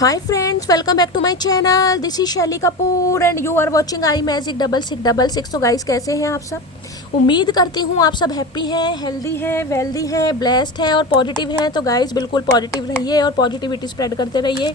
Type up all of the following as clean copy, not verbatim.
Hi friends, welcome back to my channel. This is Shelly Kapoor and you are watching I magic 6666। तो guys कैसे हैं आप सब? उम्मीद करती हूँ आप सब हैप्पी हैं, हेल्दी हैं, वेल्दी हैं, ब्लेस्ड हैं और पॉजिटिव हैं। तो गाइस बिल्कुल पॉजिटिव रहिए और पॉजिटिविटी स्प्रेड करते रहिए।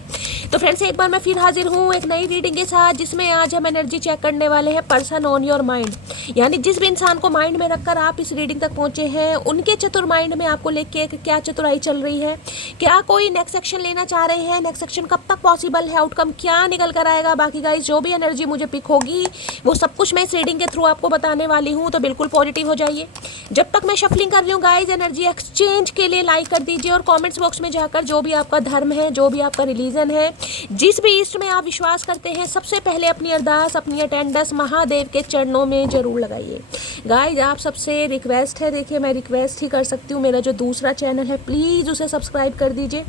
तो फ्रेंड्स एक बार मैं फिर हाजिर हूँ एक नई रीडिंग के साथ, जिसमें आज हम एनर्जी चेक करने वाले हैं पर्सन ऑन योर माइंड। यानी जिस भी इंसान को माइंड में रखकर आप इस रीडिंग तक पहुँचे हैं, उनके चतुर माइंड में आपको लेके क्या चतुराई चल रही है, क्या कोई नेक्स्ट एक्शन लेना चाह रहे हैं, नेक्स्ट एक्शन कब तक पॉसिबल है, आउटकम क्या निकल कर आएगा। बाकी गाइस जो भी एनर्जी मुझे पिक होगी वो सब कुछ मैं इस रीडिंग के थ्रू आपको बताने वाली हूँ। तो बिल्कुल पॉजिटिव हो जाइए। जब तक मैं शफलिंग कर रही हूँ गाइस, एनर्जी एक्सचेंज के लिए लाइक कर दीजिए और कमेंट्स बॉक्स में जाकर जो भी आपका धर्म है, जो भी आपका रिलीजन है, जिस भी ईस्ट में आप विश्वास करते हैं, सबसे पहले अपनी अरदास, अपनी अटेंडेंस महादेव के चरणों में जरूर लगाइए। गाइस आप सबसे रिक्वेस्ट है, देखिए मैं रिक्वेस्ट ही कर सकती हूँ, मेरा जो दूसरा चैनल है प्लीज़ उसे सब्सक्राइब कर दीजिए।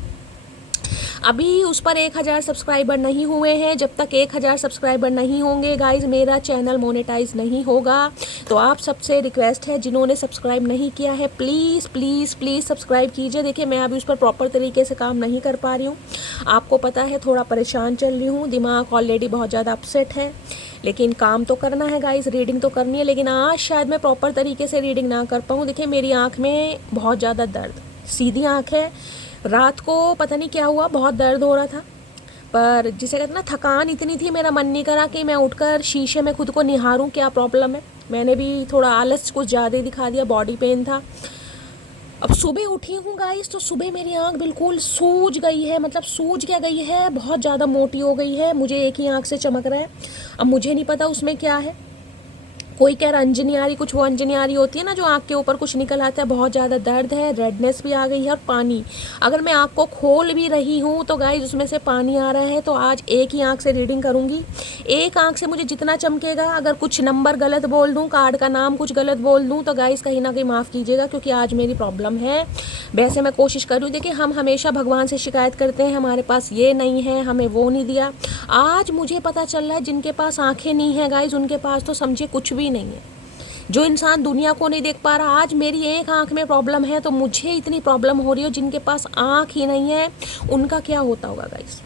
अभी उस पर 1000 सब्सक्राइबर नहीं हुए हैं। जब तक 1000 सब्सक्राइबर नहीं होंगे गाइज मेरा चैनल मोनेटाइज नहीं होगा। तो आप सबसे रिक्वेस्ट है, जिन्होंने सब्सक्राइब नहीं किया है प्लीज़ प्लीज़ प्लीज़ सब्सक्राइब कीजिए। देखिए मैं अभी उस पर प्रॉपर तरीके से काम नहीं कर पा रही हूँ, आपको पता है थोड़ा परेशान चल रही हूँ, दिमाग ऑलरेडी बहुत ज़्यादा अपसेट है, लेकिन काम तो करना है गाइस, रीडिंग तो करनी है। लेकिन आज शायद मैं प्रॉपर तरीके से रीडिंग ना कर पाऊँ। देखिए मेरी आँख में बहुत ज़्यादा दर्द, सीधी आँख है, रात को पता नहीं क्या हुआ बहुत दर्द हो रहा था, पर जिसे कहते ना थकान इतनी थी, मेरा मन नहीं करा कि मैं उठकर शीशे में खुद को निहारूं क्या प्रॉब्लम है। मैंने भी थोड़ा आलस कुछ ज़्यादा ही दिखा दिया, बॉडी पेन था। अब सुबह उठी हूँ गाइस, तो सुबह मेरी आंख बिल्कुल सूज गई है, मतलब सूज क्या गई है, बहुत ज़्यादा मोटी हो गई है। मुझे एक ही आंख से चमक रहा है। अब मुझे नहीं पता उसमें क्या है, कोई कह रहा अंजनी आ रही, कुछ वो अंजनी आ रही होती है ना जो आँख के ऊपर कुछ निकल आता है। बहुत ज़्यादा दर्द है, रेडनेस भी आ गई है और पानी, अगर मैं आँख को खोल भी रही हूँ तो गाइस उसमें से पानी आ रहा है। तो आज एक ही आँख से रीडिंग करूँगी। एक आँख से मुझे जितना चमकेगा, अगर कुछ नंबर गलत बोल दूँ, कार्ड का नाम कुछ गलत बोल दूँ तो गाइस कहीं ना कहीं माफ़ कीजिएगा, क्योंकि आज मेरी प्रॉब्लम है। वैसे मैं कोशिश कर रही हूँ, देखिए हम हमेशा भगवान से शिकायत करते हैं हमारे पास ये नहीं है, हमें वो नहीं दिया। आज मुझे पता चल रहा है जिनके पास आँखें नहीं है गाइस, उनके पास तो समझिए कुछ भी नहीं है। जो इंसान दुनिया को नहीं देख पा रहा, आज मेरी एक आंख में प्रॉब्लम है तो मुझे इतनी प्रॉब्लम हो रही हो, जिनके पास आंख ही नहीं है उनका क्या होता होगा गाइस।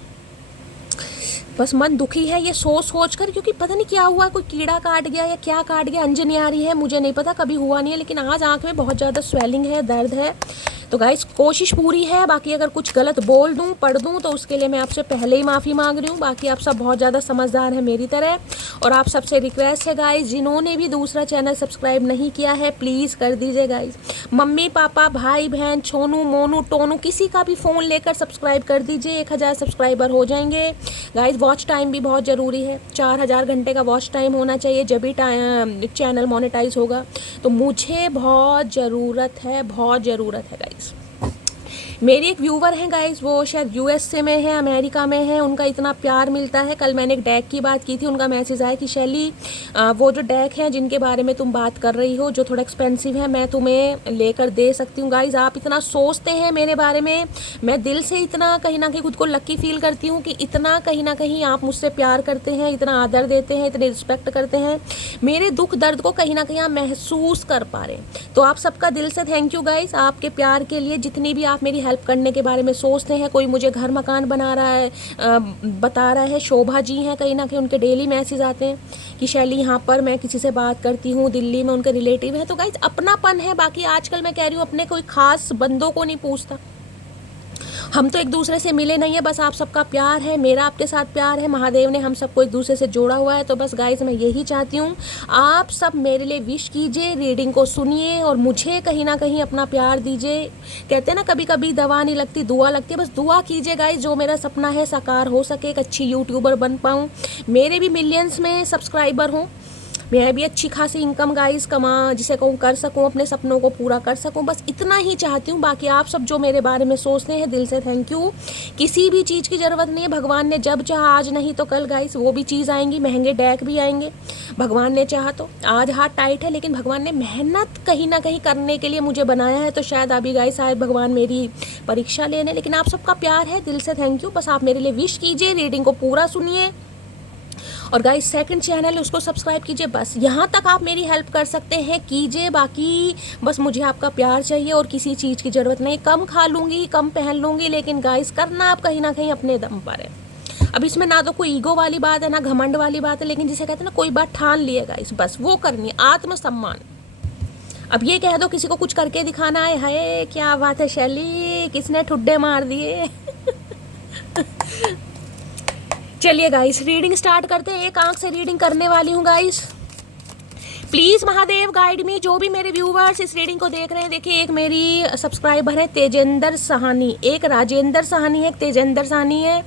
बस मन दुखी है ये सोच सोच कर, क्योंकि पता नहीं क्या हुआ, कोई कीड़ा काट गया या क्या काट गया, अंजनी आ रही है, मुझे नहीं पता, कभी हुआ नहीं है, लेकिन आज आंख में बहुत ज़्यादा स्वेलिंग है, दर्द है। तो गाइस कोशिश पूरी है। बाकी अगर कुछ गलत बोल दूं, पढ़ दूं, तो उसके लिए मैं आपसे पहले ही माफ़ी मांग रही हूँ। बाकी आप सब बहुत ज़्यादा समझदार हैं मेरी तरह, और आप सबसे रिक्वेस्ट है गाइस, जिन्होंने भी दूसरा चैनल सब्सक्राइब नहीं किया है प्लीज़ कर दीजिए गाइस। मम्मी पापा भाई बहन छोनू मोनू टोनू किसी का भी फ़ोन लेकर सब्सक्राइब कर दीजिए। 1000 सब्सक्राइबर हो जाएंगे गाइस। वॉच टाइम भी बहुत ज़रूरी है, 4000 घंटे का वॉच टाइम होना चाहिए, जब भी चैनल मोनेटाइज होगा। तो मुझे बहुत ज़रूरत है, बहुत ज़रूरत है गाइस। मेरी एक व्यूवर हैं गाइस, वो शायद यूएसए में है, अमेरिका में है, उनका इतना प्यार मिलता है। कल मैंने एक डेक की बात की थी, उनका मैसेज आया कि शैली वो जो डेक है जिनके बारे में तुम बात कर रही हो, जो थोड़ा एक्सपेंसिव है, मैं तुम्हें लेकर दे सकती हूँ। गाइस आप इतना सोचते हैं मेरे बारे में, मैं दिल से इतना कहीं ना कहीं खुद को लकी फील करती हूँ कि इतना कहीं ना कहीं आप मुझसे प्यार करते हैं, इतना आदर देते हैं, इतने रिस्पेक्ट करते हैं, मेरे दुख दर्द को कहीं ना कहीं आप महसूस कर पा रहे हैं। तो आप सबका दिल से थैंक यू गाइस, आपके प्यार के लिए। जितनी भी आप मेरी हेल्प करने के बारे में सोचते हैं, कोई मुझे घर मकान बना रहा है, बता रहा है, शोभा जी हैं, कहीं ना कहीं उनके डेली मैसेज आते हैं कि शैली यहाँ पर मैं किसी से बात करती हूँ, दिल्ली में उनके रिलेटिव है। तो गाइस अपनापन है। बाकी आजकल मैं कह रही हूँ अपने कोई खास बंदों को नहीं पूछता, हम तो एक दूसरे से मिले नहीं है, बस आप सबका प्यार है, मेरा आपके साथ प्यार है, महादेव ने हम सबको एक दूसरे से जोड़ा हुआ है। तो बस गाइस मैं यही चाहती हूँ, आप सब मेरे लिए विश कीजिए, रीडिंग को सुनिए और मुझे कहीं ना कहीं अपना प्यार दीजिए। कहते हैं ना कभी कभी दवा नहीं लगती दुआ लगती है, बस दुआ कीजिए गाइस, जो मेरा सपना है साकार हो सके, एक अच्छी यूट्यूबर बन पाऊँ, मेरे भी मिलियंस में सब्सक्राइबर हों, मैं भी अच्छी खासी इनकम गाइस कमा, जिसे कहूँ कर सकूँ, अपने सपनों को पूरा कर सकूँ, बस इतना ही चाहती हूँ। बाकी आप सब जो मेरे बारे में सोचते हैं दिल से थैंक यू। किसी भी चीज़ की ज़रूरत नहीं है, भगवान ने जब चाहा, आज नहीं तो कल गाइस वो भी चीज़ आएंगी, महंगे डेक भी आएंगे, भगवान ने चाहा तो। आज हाथ टाइट है, लेकिन भगवान ने मेहनत कहीं ना कहीं करने के लिए मुझे बनाया है, तो शायद अभी गाइस शायद भगवान मेरी परीक्षा लेने। लेकिन आप सबका प्यार है, दिल से थैंक यू। बस आप मेरे लिए विश कीजिए, रीडिंग को पूरा सुनिए और गाइस सेकंड चैनल उसको सब्सक्राइब कीजिए। बस यहाँ तक आप मेरी हेल्प कर सकते हैं, कीजिए। बाकी बस मुझे आपका प्यार चाहिए और किसी चीज़ की ज़रूरत नहीं। कम खा लूँगी, कम पहन लूँगी, लेकिन गाइस करना आप कहीं ना कहीं अपने दम पर है। अब इसमें ना तो कोई ईगो वाली बात है, ना घमंड वाली बात है, लेकिन जिसे कहते हैं ना कोई बात ठान लिए गाइस, बस वो करनी है, आत्मसम्मान। अब ये कह दो किसी को कुछ करके दिखाना है, हाय क्या बात है शैली, किसने ठुड्डे मार दिए। चलिए गाइस रीडिंग स्टार्ट करते हैं। एक आंख से रीडिंग करने वाली हूँ गाइस। प्लीज़ महादेव गाइड मी। जो भी मेरे व्यूवर्स इस रीडिंग को देख रहे हैं, देखिए एक मेरी सब्सक्राइबर है तेजेंद्र साहनी, एक राजेंद्र साहनी है, एक तेजेंद्र साहनी है।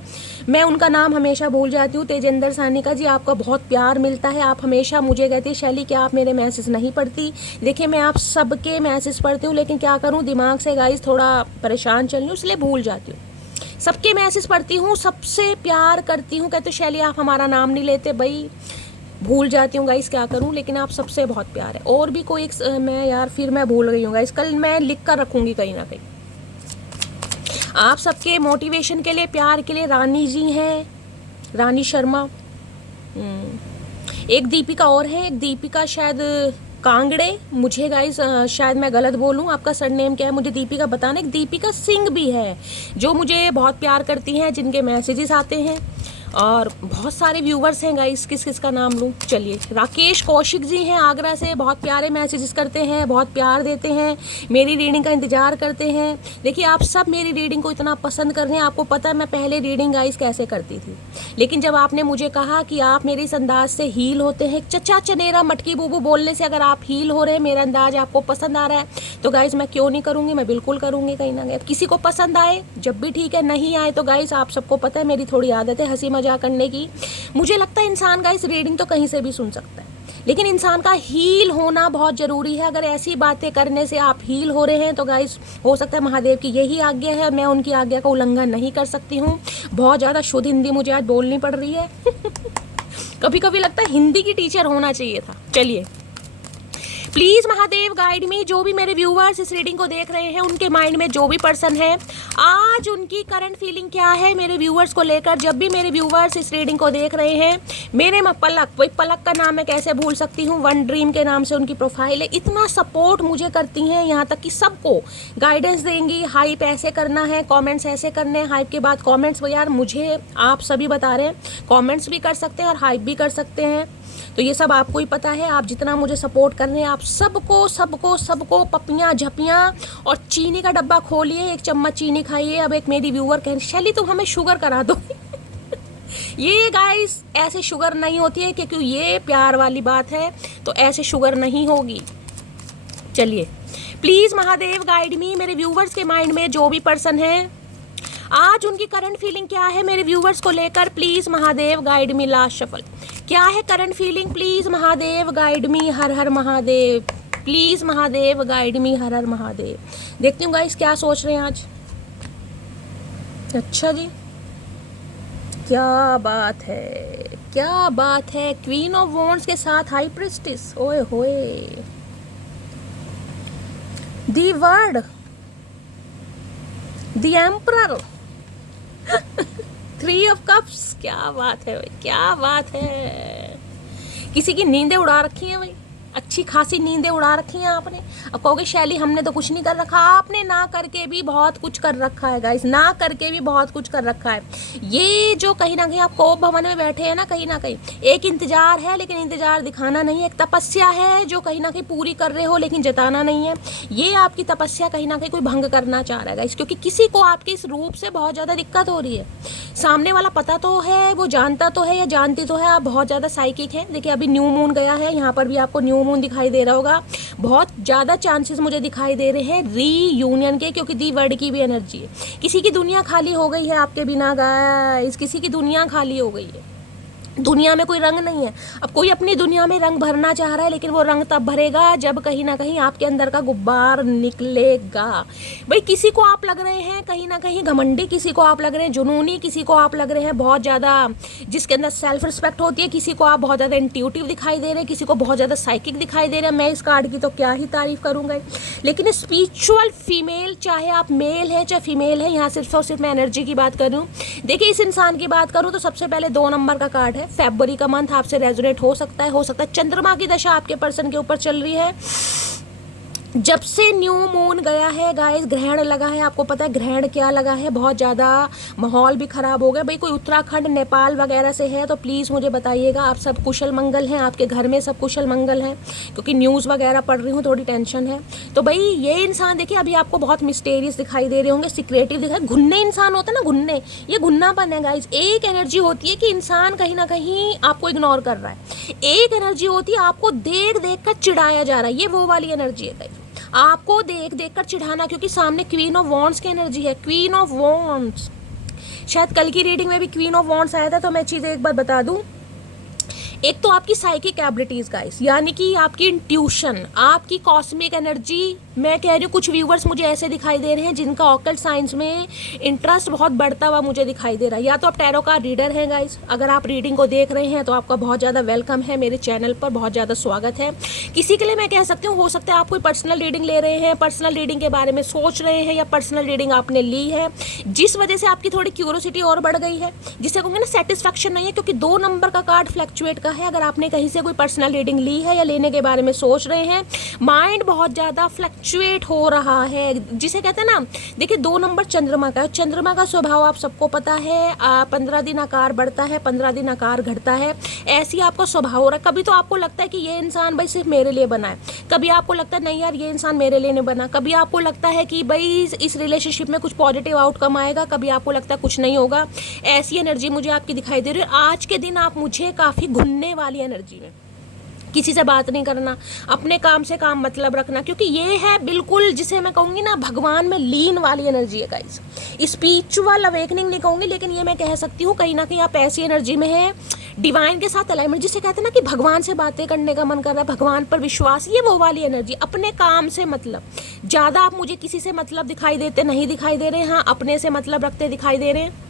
मैं उनका नाम हमेशा भूल जाती हूँ। तेजेंद्र साहनी का जी आपका बहुत प्यार मिलता है। आप हमेशा मुझे कहती है शैली क्या आप मेरे मैसेज नहीं पढ़ती। देखिए मैं आप सबके मैसेज पढ़ती हूँ, लेकिन क्या करूँ दिमाग से गाइस थोड़ा परेशान चल रही हूँ, इसलिए भूल जाती हूँ। सबके मैसेज पढ़ती हूँ, सबसे प्यार करती हूँ। कहते शैली आप हमारा नाम नहीं लेते, भाई भूल जाती हूँ गाइस, क्या करूँ, लेकिन आप सबसे बहुत प्यार है। और भी कोई मैं यार फिर मैं भूल गई हूँ गाइस, कल मैं लिख कर रखूँगी कहीं ना कहीं। आप सबके मोटिवेशन के लिए, प्यार के लिए रानी जी हैं, रानी शर्मा। एक दीपिका और है, एक दीपिका शायद कांगड़े, मुझे गाइस शायद मैं गलत बोलूँ, आपका सरनेम क्या है मुझे दीपिका बताना। एक दीपिका सिंह भी है जो मुझे बहुत प्यार करती हैं, जिनके मैसेजेस आते हैं। और बहुत सारे व्यूवर्स हैं गाइस, किस किस का नाम लूँ। चलिए राकेश कौशिक जी हैं आगरा से, बहुत प्यारे मैसेजेस करते हैं, बहुत प्यार देते हैं, मेरी रीडिंग का इंतज़ार करते हैं। देखिए आप सब मेरी रीडिंग को इतना पसंद कर रहे हैं। आपको पता है मैं पहले रीडिंग गाइस कैसे करती थी, लेकिन जब आपने मुझे कहा कि आप मेरे इस अंदाज से हील होते हैं, चचा चनेरा मटकी बूबू बोलने से अगर आप हील हो रहे हैं, मेरा अंदाज आपको पसंद आ रहा है, तो गाइस मैं क्यों नहीं करूँगी, मैं बिल्कुल करूँगी कहीं ना कहीं। किसी को पसंद आए जब भी ठीक है, नहीं आए तो गाइस आप सबको पता है मेरी थोड़ी आदत है हंसी मजाक करने की। मुझे लगता है इंसान गाइस रीडिंग तो कहीं से भी सुन सकता है, लेकिन इंसान का हील होना बहुत ज़रूरी है। अगर ऐसी बातें करने से आप हील हो रहे हैं तो गाइस हो सकता है महादेव की यही आज्ञा है, मैं उनकी आज्ञा का उल्लंघन नहीं कर सकती हूँ। बहुत ज़्यादा शुद्ध हिंदी मुझे आज बोलनी पड़ रही है। कभी कभी लगता है हिंदी की टीचर होना चाहिए था। चलिए प्लीज़ महादेव गाइड मी। जो भी मेरे व्यूवर्स इस रीडिंग को देख रहे हैं, उनके माइंड में जो भी पर्सन है, आज उनकी करंट फीलिंग क्या है मेरे व्यूवर्स को लेकर। जब भी मेरे व्यूवर्स इस रीडिंग को देख रहे हैं, मेरे पलक, वही पलक का नाम मैं कैसे भूल सकती हूँ, वन ड्रीम के नाम से उनकी प्रोफाइल है। इतना सपोर्ट मुझे करती हैं, यहाँ तक कि सबको गाइडेंस देंगी, हाइप ऐसे करना है, कॉमेंट्स ऐसे करने हैं। हाइप के बाद कॉमेंट्स, वो यार मुझे आप सभी बता रहे हैं, कॉमेंट्स भी कर सकते हैं और हाइप भी कर सकते हैं, तो ये सब आपको ही पता है। आप जितना मुझे सपोर्ट कर रहे हैं, आप सबको सबको सबको पपियाँ झपियाँ और चीनी का डब्बा खोलिए, 1 चम्मच चीनी खाइए। अब एक मेरी व्यूअर कह शैली तुम हमें शुगर करा दो। ये गाइस ऐसे शुगर नहीं होती है, क्योंकि ये प्यार वाली बात है, तो ऐसे शुगर नहीं होगी। चलिए प्लीज़ महादेव गाइड मी। मेरे व्यूवर्स के माइंड में जो भी पर्सन है, आज उनकी करंट फीलिंग क्या है मेरे व्यूवर्स को लेकर, please Mahadev guide me. Last shuffle क्या है current feeling, please Mahadev guide me. Har Har Mahadev, please Mahadev guide me, Har Har Mahadev. देखती हूँ गाइस क्या सोच रहे हैं आज। अच्छा जी, क्या बात है, क्या बात है। क्वीन ऑफ वॉन्ड्स के साथ हाई प्रिस्टेस, ओए होए, the word, the emperor, 3 of cups. क्या बात है भाई, क्या बात है। किसी की नींदें उड़ा रखी हैं भाई, अच्छी खासी नींदें उड़ा रखी हैं आपने। अब कहोगे शैली हमने तो कुछ नहीं कर रखा, आपने ना करके भी बहुत कुछ कर रखा है गाइस, ना करके भी बहुत कुछ कर रखा है। ये जो कहीं ना कहीं आप कोप भवन में बैठे हैं ना, कहीं ना कहीं एक इंतजार है, लेकिन इंतजार दिखाना नहीं है। एक तपस्या है जो कहीं ना कहीं पूरी कर रहे हो, लेकिन जताना नहीं है। ये आपकी तपस्या कहीं ना कहीं कोई भंग करना चाह रहा है गाइस, क्योंकि किसी को आपके इस रूप से बहुत ज़्यादा दिक्कत हो रही है। सामने वाला पता तो है, वो जानता तो है या जानती तो है आप बहुत ज़्यादा साइकिक हैं। देखिए अभी न्यू मून गया है, यहाँ पर भी आपको न्यू मून दिखाई दे रहा होगा। बहुत ज़्यादा चांसेस मुझे दिखाई दे रहे हैं रीयूनियन के, क्योंकि दी वर्ड की भी एनर्जी है। किसी की दुनिया खाली हो गई है आपके बिना गाइस, किसी की दुनिया खाली हो गई है। दुनिया में कोई रंग नहीं है। अब कोई अपनी दुनिया में रंग भरना चाह रहा है, लेकिन वो रंग तब भरेगा जब कहीं ना कहीं आपके अंदर का गुब्बार निकलेगा। भाई किसी को आप लग रहे हैं कहीं ना कहीं घमंडी, किसी को आप लग रहे हैं जुनूनी, किसी को आप लग रहे हैं बहुत ज़्यादा जिसके अंदर सेल्फ रिस्पेक्ट होती है, किसी को आप बहुत ज़्यादा इंट्यूटिव दिखाई दे रहे हैं, किसी को बहुत ज़्यादा साइकिक दिखाई दे रहे हैं। मैं इस कार्ड की तो क्या ही तारीफ करूँगा। लेकिन स्पिरिचुअल फीमेल, चाहे आप मेल है चाहे फीमेल है, यहाँ सिर्फ और सिर्फ मैं एनर्जी की बात कर रही हूँ। देखिए इस इंसान की बात करूँ तो सबसे पहले 2 नंबर का कार्ड है, है। फरवरी का मंथ आपसे रेजोनेट हो सकता है। चंद्रमा की दशा आपके पर्सन के ऊपर चल रही है। जब से न्यू मून गया है गाइस, ग्रहण लगा है। आपको पता है ग्रहण क्या लगा है, बहुत ज़्यादा माहौल भी ख़राब हो गया। भाई कोई उत्तराखंड नेपाल वगैरह से है तो प्लीज़ मुझे बताइएगा आप सब कुशल मंगल हैं, आपके घर में सब कुशल मंगल हैं, क्योंकि न्यूज़ वगैरह पढ़ रही हूँ, थोड़ी टेंशन है। तो भाई ये इंसान देखिए अभी आपको बहुत मिस्टेरियस दिखाई दे रहे होंगे, सिक्रेटिव दिखाई, घुन्ने इंसान होते हैं ना, घुन्ने, ये घुन्नापन है गाइस। एक एनर्जी होती है कि इंसान कहीं ना कहीं आपको इग्नोर कर रहा है, एक एनर्जी होती है आपको देख देख कर चिढ़ाया जा रहा है, ये वो वाली एनर्जी है गाइस, आपको देख देख कर चिढ़ाना, क्योंकि सामने क्वीन ऑफ वॉन्ड्स की एनर्जी है। क्वीन ऑफ वॉन्ड्स, शायद कल की रीडिंग में भी क्वीन ऑफ वॉन्ड्स आया था, तो मैं चीज़ें एक बार बता दूं। एक तो आपकी साइकिक एबिलिटीज गाइस, यानी कि आपकी इंट्यूशन, आपकी कॉस्मिक एनर्जी। मैं कह रही हूँ कुछ व्यूवर्स मुझे ऐसे दिखाई दे रहे हैं जिनका ऑकल्ट साइंस में इंटरेस्ट बहुत बढ़ता हुआ मुझे दिखाई दे रहा है। या तो आप टैरो का रीडर हैं गाइस, अगर आप रीडिंग को देख रहे हैं तो आपका बहुत ज़्यादा वेलकम है, मेरे चैनल पर बहुत ज़्यादा स्वागत है। किसी के लिए मैं कह सकती हूँ, हो सकता है आप कोई पर्सनल रीडिंग ले रहे हैं, पर्सनल रीडिंग के बारे में सोच रहे हैं, या पर्सनल रीडिंग आपने ली है जिस वजह से आपकी थोड़ी क्यूरोसिटी और बढ़ गई है, जिसे कहूँगे ना सेटिस्फैक्शन नहीं है, क्योंकि 2 नंबर का कार्ड फ्लक्चुएट का है। अगर आपने कहीं से कोई पर्सनल रीडिंग ली है या लेने के बारे में सोच रहे हैं, माइंड बहुत ज़्यादा फ्लक्चुएट हो रहा है, जिसे कहते हैं ना, देखिए 2 नंबर चंद्रमा का है। चंद्रमा का स्वभाव आप सबको पता है, 15 दिन आकार बढ़ता है, 15 दिन आकार घटता है, ऐसी आपका स्वभाव हो रहा है। कभी तो आपको लगता है कि ये इंसान भाई सिर्फ मेरे लिए बना है, कभी आपको लगता है नहीं यार ये इंसान मेरे लिए नहीं बना, कभी आपको लगता है कि भाई इस रिलेशनशिप में कुछ पॉजिटिव आउटकम आएगा, कभी आपको लगता है कुछ नहीं होगा। ऐसी एनर्जी मुझे आपकी दिखाई दे रही है। आज के दिन आप मुझे काफ़ी घुनने वाली एनर्जी में, किसी से बात नहीं करना, अपने काम से काम मतलब रखना, क्योंकि ये है बिल्कुल जिसे मैं कहूँगी ना भगवान में लीन वाली एनर्जी है गाइस। स्पिरिचुअल अवेकनिंग नहीं कहूँगी, लेकिन ये मैं कह सकती हूँ कहीं ना कहीं आप ऐसी एनर्जी में है, डिवाइन के साथ अलाइनमेंट, जिसे कहते हैं ना कि भगवान से बातें करने का मन कर रहा है, भगवान पर विश्वास, ये वो वाली एनर्जी। अपने काम से मतलब, ज़्यादा आप मुझे किसी से मतलब दिखाई देते नहीं दिखाई दे रहे, हाँ अपने से मतलब रखते दिखाई दे रहे हैं।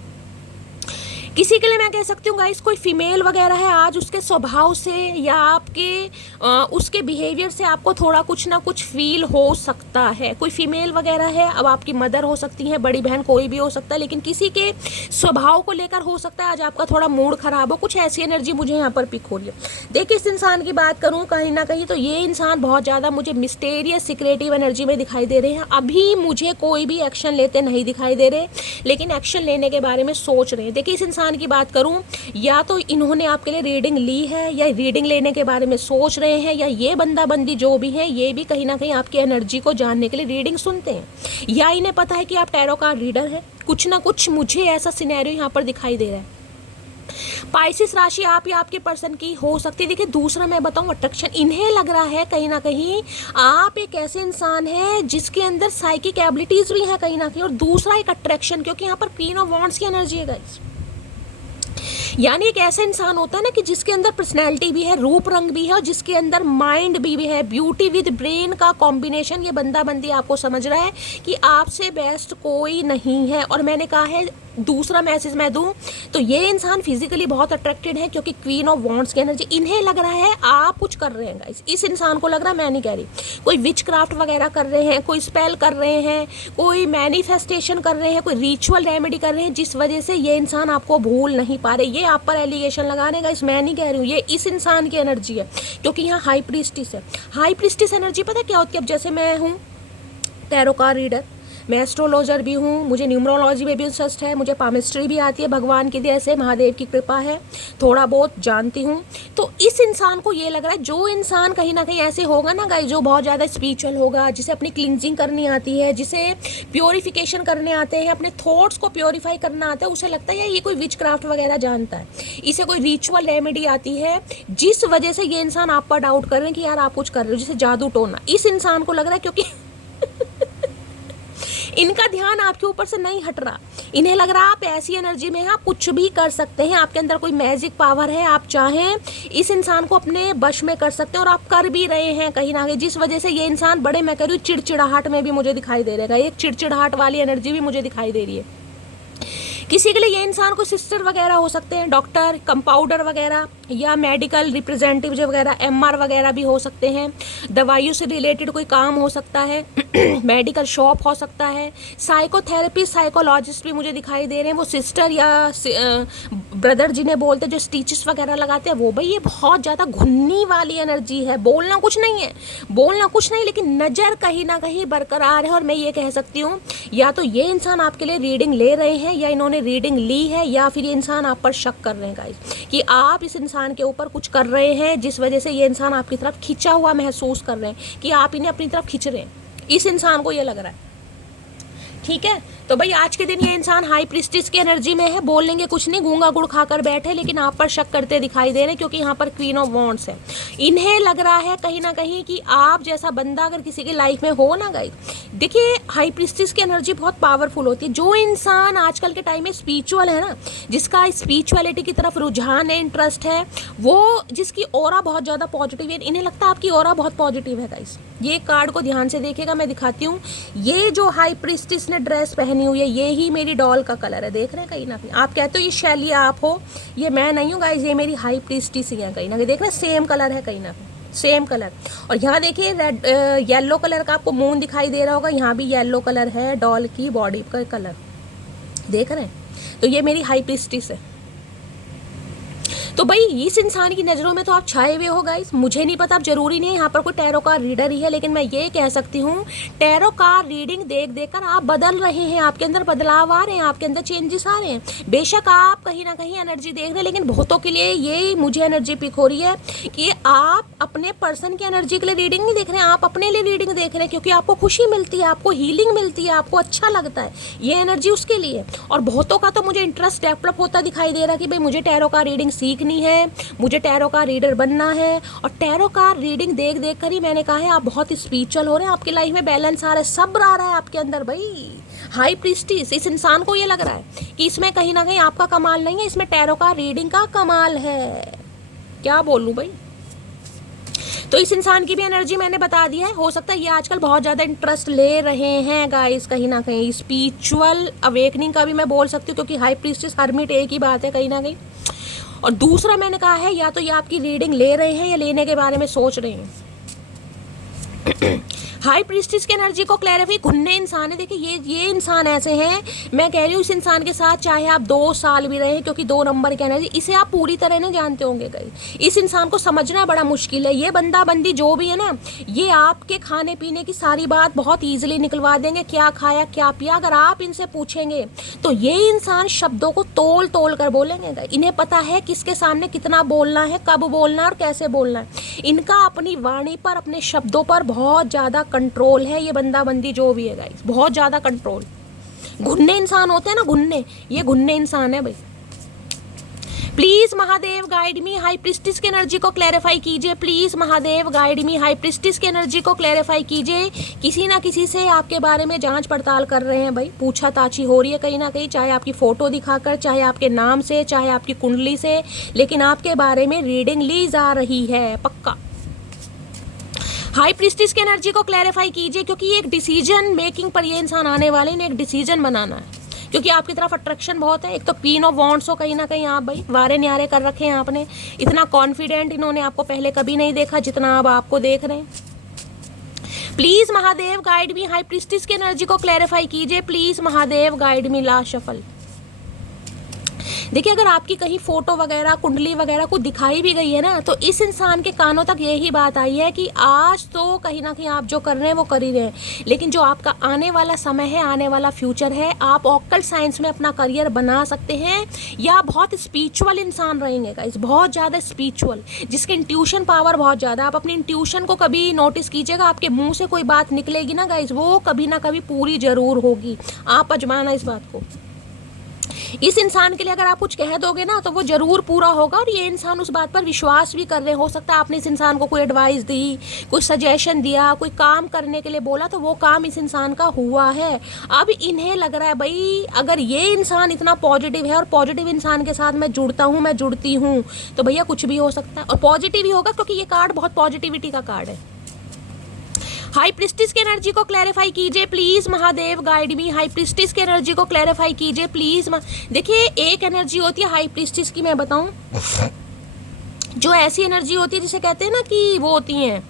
किसी के लिए मैं कह सकती हूँ गाइस, कोई फीमेल वगैरह है, आज उसके स्वभाव से या आपके उसके बिहेवियर से आपको थोड़ा कुछ ना कुछ फील हो सकता है। कोई फीमेल वगैरह है, अब आपकी मदर हो सकती है, बड़ी बहन, कोई भी हो सकता है, लेकिन किसी के स्वभाव को लेकर हो सकता है आज आपका थोड़ा मूड खराब हो, कुछ ऐसी एनर्जी मुझे यहाँ पर पिक हो रही है। देखिए इस इंसान की बात करूँ कहीं ना कहीं तो ये इंसान बहुत ज़्यादा मुझे मिस्टेरियस सिक्रेटिव एनर्जी में दिखाई दे रहे हैं। अभी मुझे कोई भी एक्शन लेते नहीं दिखाई दे रहे, लेकिन एक्शन लेने के बारे में सोच रहे हैं। देखिए इस इंसान की बात करूं, या तो इन्होंने आपके लिए रीडिंग ली है, या रीडिंग लेने के बारे में सोच रहे हैं, या ये बंदा बंदी जो भी है ये भी कहीं ना कहीं आपकी एनर्जी को जानने के लिए रीडिंग सुनते हैं, या इन्हें पता है कि आप टैरो कार्ड रीडर हैं। कुछ ना कुछ मुझे ऐसा सिनेरियो यहाँ पर दिखाई दे रहा है। पाइसिस राशि आप या आपके पर्सन की हो सकती है। देखिए दूसरा मैं बताऊं, अट्रैक्शन, इन्हें लग रहा है कहीं ना कहीं आप एक ऐसे इंसान हैं जिसके अंदर साइकिक एबिलिटीज भी है कहीं ना कहीं, और दूसरा एक अट्रैक्शन, क्योंकि यहाँ पर क्वीन ऑफ वॉन्ड्स की एनर्जी है गाइस। यानी एक ऐसा इंसान होता है ना कि जिसके अंदर पर्सनैलिटी भी है, रूप रंग भी है, और जिसके अंदर माइंड भी है, ब्यूटी विद ब्रेन का कॉम्बिनेशन। ये बंदा बंदी आपको समझ रहा है कि आपसे बेस्ट कोई नहीं है। और मैंने कहा है दूसरा मैसेज मैं दूं तो ये इंसान फिजिकली बहुत अट्रैक्टेड है, क्योंकि क्वीन ऑफ वॉन्ड्स की एनर्जी। इन्हें लग रहा है आप कुछ कर रहे हैं गाइस, इस इंसान को लग रहा है, मैं नहीं कह रही, कोई विच क्राफ्ट वगैरह कर रहे हैं, कोई स्पेल कर रहे हैं, कोई मैनिफेस्टेशन कर रहे हैं, कोई रिचुअल रेमेडी कर रहे हैं, जिस वजह से ये इंसान आपको भूल नहीं पा रहे। ये आप पर एलिगेशन लगाने गाइस, मैं नहीं कह रही हूँ, ये इस इंसान की एनर्जी है, क्योंकि यहाँ हाई प्रीस्टिस है। हाई प्रीस्टिस एनर्जी पता क्या होती है? अब जैसे मैं हूँ टैरो कार्ड रीडर, मैं एस्ट्रोलॉजर भी हूँ, मुझे न्यूमरोलॉजी में भी इंटरेस्ट है, मुझे पामिस्ट्री भी आती है, भगवान की दया से, महादेव की कृपा है, थोड़ा बहुत जानती हूँ। तो इस इंसान को ये लग रहा है, जो इंसान कहीं ना कहीं ऐसे होगा ना गाइस, जो बहुत ज़्यादा स्पिरिचुअल होगा, जिसे अपनी क्लिनजिंग करनी आती है, जिसे प्योरीफिकेशन करने आते हैं, अपने थॉट्स को प्योरीफाई करना आता है, उसे लगता है ये कोई विच क्राफ्ट वगैरह जानता है, इसे कोई रिचुअल रेमेडी आती है, जिस वजह से ये इंसान आप पर डाउट कर रहे हैं कि यार आप कुछ कर रहे हो, जिसे जादू टोना। इस इंसान को लग रहा है, क्योंकि इनका ध्यान आपके ऊपर से नहीं हट रहा, इन्हें लग रहा है आप ऐसी एनर्जी में हैं, आप कुछ भी कर सकते हैं, आपके अंदर कोई मैजिक पावर है, आप चाहें इस इंसान को अपने वश में कर सकते हैं, और आप कर भी रहे हैं कहीं ना कहीं, जिस वजह से ये इंसान बड़े, मैं कह रही हूँ चिड़चिड़ाहट में भी मुझे दिखाई दे रहेगा, एक चिड़चिड़ाहट वाली एनर्जी भी मुझे दिखाई दे रही है। किसी के लिए ये इंसान को सिस्टर वगैरह हो सकते हैं, डॉक्टर, कंपाउंडर वगैरह, या मेडिकल रिप्रेजेंटेटिव वगैरह, एमआर वगैरह भी हो सकते हैं, दवाइयों से रिलेटेड कोई काम हो सकता है, मेडिकल शॉप हो सकता है, साइकोथेरेपिस्ट, साइकोलॉजिस्ट भी मुझे दिखाई दे रहे हैं, वो सिस्टर या ब्रदर जिन्हें बोलते हैं जो स्टिचेस वगैरह लगाते हैं वो। भाई ये बहुत ज़्यादा घुन्नी वाली एनर्जी है, बोलना कुछ नहीं है, बोलना कुछ नहीं, लेकिन नज़र कहीं ना कहीं बरकरार है। और मैं ये कह सकती हूँ या तो ये इंसान आपके लिए रीडिंग ले रहे हैं या इन्होंने रीडिंग ली है, या फिर ये इंसान आप पर शक कर रहे हैं गाइस कि आप इस इंसान के ऊपर कुछ कर रहे हैं जिस वजह से ये इंसान आपकी तरफ खिंचा हुआ महसूस कर रहे हैं, कि आप इन्हें अपनी तरफ खींच रहे हैं। इस इंसान को ये लग रहा है, ठीक है। तो भाई आज के दिन ये इंसान हाई प्रीस्टिस की एनर्जी में है, बोल लेंगे कुछ नहीं, गूंगा गुड़ खाकर बैठे, लेकिन आप पर शक करते दिखाई दे रहे हैं क्योंकि यहाँ पर क्वीन ऑफ वॉन्ड्स है। इन्हें लग रहा है कहीं ना कहीं कि आप जैसा बंदा अगर किसी की लाइफ में हो ना गाइस, देखिए हाई प्रीस्टिस की एनर्जी बहुत पावरफुल होती है। जो इंसान आजकल के टाइम में स्पिरिचुअल है ना, जिसका स्पिरिचुअलिटी की तरफ रुझान है, इंटरेस्ट है, वो जिसकी ऑरा बहुत ज़्यादा पॉजिटिव है, इन्हें लगता है आपकी ऑरा बहुत पॉजिटिव है गाइस। ये कार्ड को ध्यान से देखिएगा, मैं दिखाती हूँ। ये जो हाई प्रीस्टिस ने ड्रेस पहनी हुई है, ये ही मेरी डॉल का कलर है, देख रहे हैं कहीं ना कहीं। आप कहते हो ये शैली आप हो, ये मैं नहीं हूँ गाइस, ये मेरी हाई प्रीस्टिस ही है कहीं ना कहीं, देख रहे हैं सेम कलर है कहीं ना कहीं, सेम कलर। और यहाँ देखिए रेड येलो कलर का आपको मून दिखाई दे रहा होगा, यहाँ भी येलो कलर है डॉल की बॉडी का कलर, देख रहे हैं। तो ये मेरी हाई प्रीस्टिस है। तो भाई इस इंसान की नज़रों में तो आप छाए हुए हो गाइस, मुझे नहीं पता, अब जरूरी नहीं है यहाँ पर कोई टैरो कार्ड रीडर ही है, लेकिन मैं ये कह सकती हूँ टैरो कार्ड रीडिंग देख देख कर आप बदल रहे हैं, आपके अंदर बदलाव आ रहे हैं, आपके अंदर चेंजेस आ रहे हैं। बेशक आप कहीं ना कहीं एनर्जी देख रहे हैं, लेकिन बहुतों के लिए ये मुझे एनर्जी पिक हो रही है कि आप अपने पर्सन की एनर्जी के लिए रीडिंग नहीं देख रहे हैं, आप अपने लिए रीडिंग देख रहे हैं, क्योंकि आपको खुशी मिलती है, आपको हीलिंग मिलती है, आपको अच्छा लगता है, ये एनर्जी उसके लिए। और बहुतों का तो मुझे इंटरेस्ट डेवलप होता दिखाई दे रहा है कि भाई मुझे टैरो का रीडिंग सीखनी है, मुझे टैरो का रीडर बनना है। और टैरो का रीडिंग देख देख कर ही मैंने कहा है आप बहुत स्पिरिचुअल हो रहे हैं, आपकी लाइफ में बैलेंस आ रहा है, सब्र आ रहा है आपके अंदर। भाई हाई प्रीस्टिस, इस इंसान को ये लग रहा है कि इसमें कहीं ना कहीं आपका कमाल नहीं है, इसमें टैरो का रीडिंग का कमाल है। क्या बोलूं भाई। तो इस इंसान की भी एनर्जी मैंने बता दी है। हो सकता है ये आजकल बहुत ज़्यादा इंटरेस्ट ले रहे हैं गाइस कहीं ना कहीं, स्पिरिचुअल अवेकनिंग का भी मैं बोल सकती हूँ, क्योंकि हाई प्रीस्टिस हर्मिट एक ही बात है कहीं ना कहीं। और दूसरा मैंने कहा है या तो ये आपकी रीडिंग ले रहे हैं या लेने के बारे में सोच रहे हैं। हाई प्रीस्टिस की एनर्जी को क्लैरिफाई, घुन्ने इंसान है। देखिए ये इंसान ऐसे हैं, मैं कह रही हूँ इस इंसान के साथ चाहे आप 2 साल भी रहे, क्योंकि 2 नंबर की एनर्जी, इसे आप पूरी तरह नहीं जानते होंगे गाइस। इस इंसान को समझना बड़ा मुश्किल है। ये बंदा बंदी जो भी है ना, ये आपके खाने पीने की सारी बात बहुत ईजिली निकलवा देंगे, क्या खाया क्या पिया अगर आप इनसे पूछेंगे तो ये इंसान शब्दों को तोल तोल कर बोलेंगे गाइस। इन्हें पता है किसके सामने कितना बोलना है, कब बोलना है और कैसे बोलना है। इनका अपनी वाणी पर, अपने शब्दों पर बहुत ज़्यादा कंट्रोल है। ये बंदा बंदी जो भी है गाइस, बहुत ज़्यादा कंट्रोल। घुन्ने इंसान होते हैं ना, घुन्ने, ये घुन्ने इंसान है भाई। Please Mahadev guide me, high priestess की एनर्जी को क्लैरिफाई कीजिए। Please Mahadev guide me, high priestess की एनर्जी को क्लैरिफाई कीजिए। किसी ना किसी से आपके बारे में जांच पड़ताल कर रहे हैं भाई, पूछा ताछी हो रही है कहीं ना कहीं, चाहे आपकी फोटो दिखाकर, चाहे आपके नाम से, चाहे आपकी कुंडली से, लेकिन आपके बारे में रीडिंग ली जा रही है पक्का। हाई प्रीस्टिस की एनर्जी को क्लैरिफाई कीजिए, क्योंकि एक डिसीजन मेकिंग पर ये इंसान आने वाले, इन्हें एक डिसीजन बनाना है, क्योंकि आपकी तरफ अट्रैक्शन बहुत है। एक तो क्वीन ऑफ वॉन्ड्स हो कहीं ना कहीं, आप भाई वारे न्यारे कर रखे हैं आपने, इतना कॉन्फिडेंट इन्होंने आपको पहले कभी नहीं देखा जितना अब आपको देख रहे हैं। Please Mahadev guide me, high priestess की एनर्जी को क्लैरिफाई कीजिए। Please Mahadev guide me, last shuffle. देखिए अगर आपकी कहीं फोटो वगैरह, कुंडली वगैरह को दिखाई भी गई है ना, तो इस इंसान के कानों तक यही बात आई है कि आज तो कहीं ना कहीं आप जो कर रहे हैं वो कर ही रहे हैं, लेकिन जो आपका आने वाला समय है, आने वाला फ्यूचर है, आप ऑक्कल्ट साइंस में अपना करियर बना सकते हैं, या बहुत स्पिरिचुअल इंसान रहेंगे गाइस, बहुत ज़्यादा स्पिरिचुअल, जिसके इंट्यूशन पावर बहुत ज़्यादा। आप अपनी इंट्यूशन को कभी नोटिस कीजिएगा, आपके मुंह से कोई बात निकलेगी ना गाइस, वो कभी ना कभी पूरी ज़रूर होगी। आप आजमाना इस बात को। इस इंसान के लिए अगर आप कुछ कह दोगे ना तो वो जरूर पूरा होगा, और ये इंसान उस बात पर विश्वास भी कर रहे। हो सकता है आपने इस इंसान को कोई एडवाइस दी, कोई सजेशन दिया, कोई काम करने के लिए बोला, तो वो काम इस इंसान का हुआ है। अब इन्हें लग रहा है भाई अगर ये इंसान इतना पॉजिटिव है और पॉजिटिव इंसान के साथ मैं जुड़ता हूँ, मैं जुड़ती हूँ, तो भैया कुछ भी हो सकता है, और पॉजिटिव ही होगा, क्योंकि ये कार्ड बहुत पॉजिटिविटी का कार्ड है। हाई प्रीस्टिस की एनर्जी को क्लैरिफाई कीजिए please Mahadev guide me, high priestess की एनर्जी को क्लैरिफाई कीजिए प्लीज। देखिए एक एनर्जी होती है हाई प्रीस्टिस की, मैं बताऊं, जो ऐसी एनर्जी होती है जिसे कहते हैं ना कि वो होती हैं,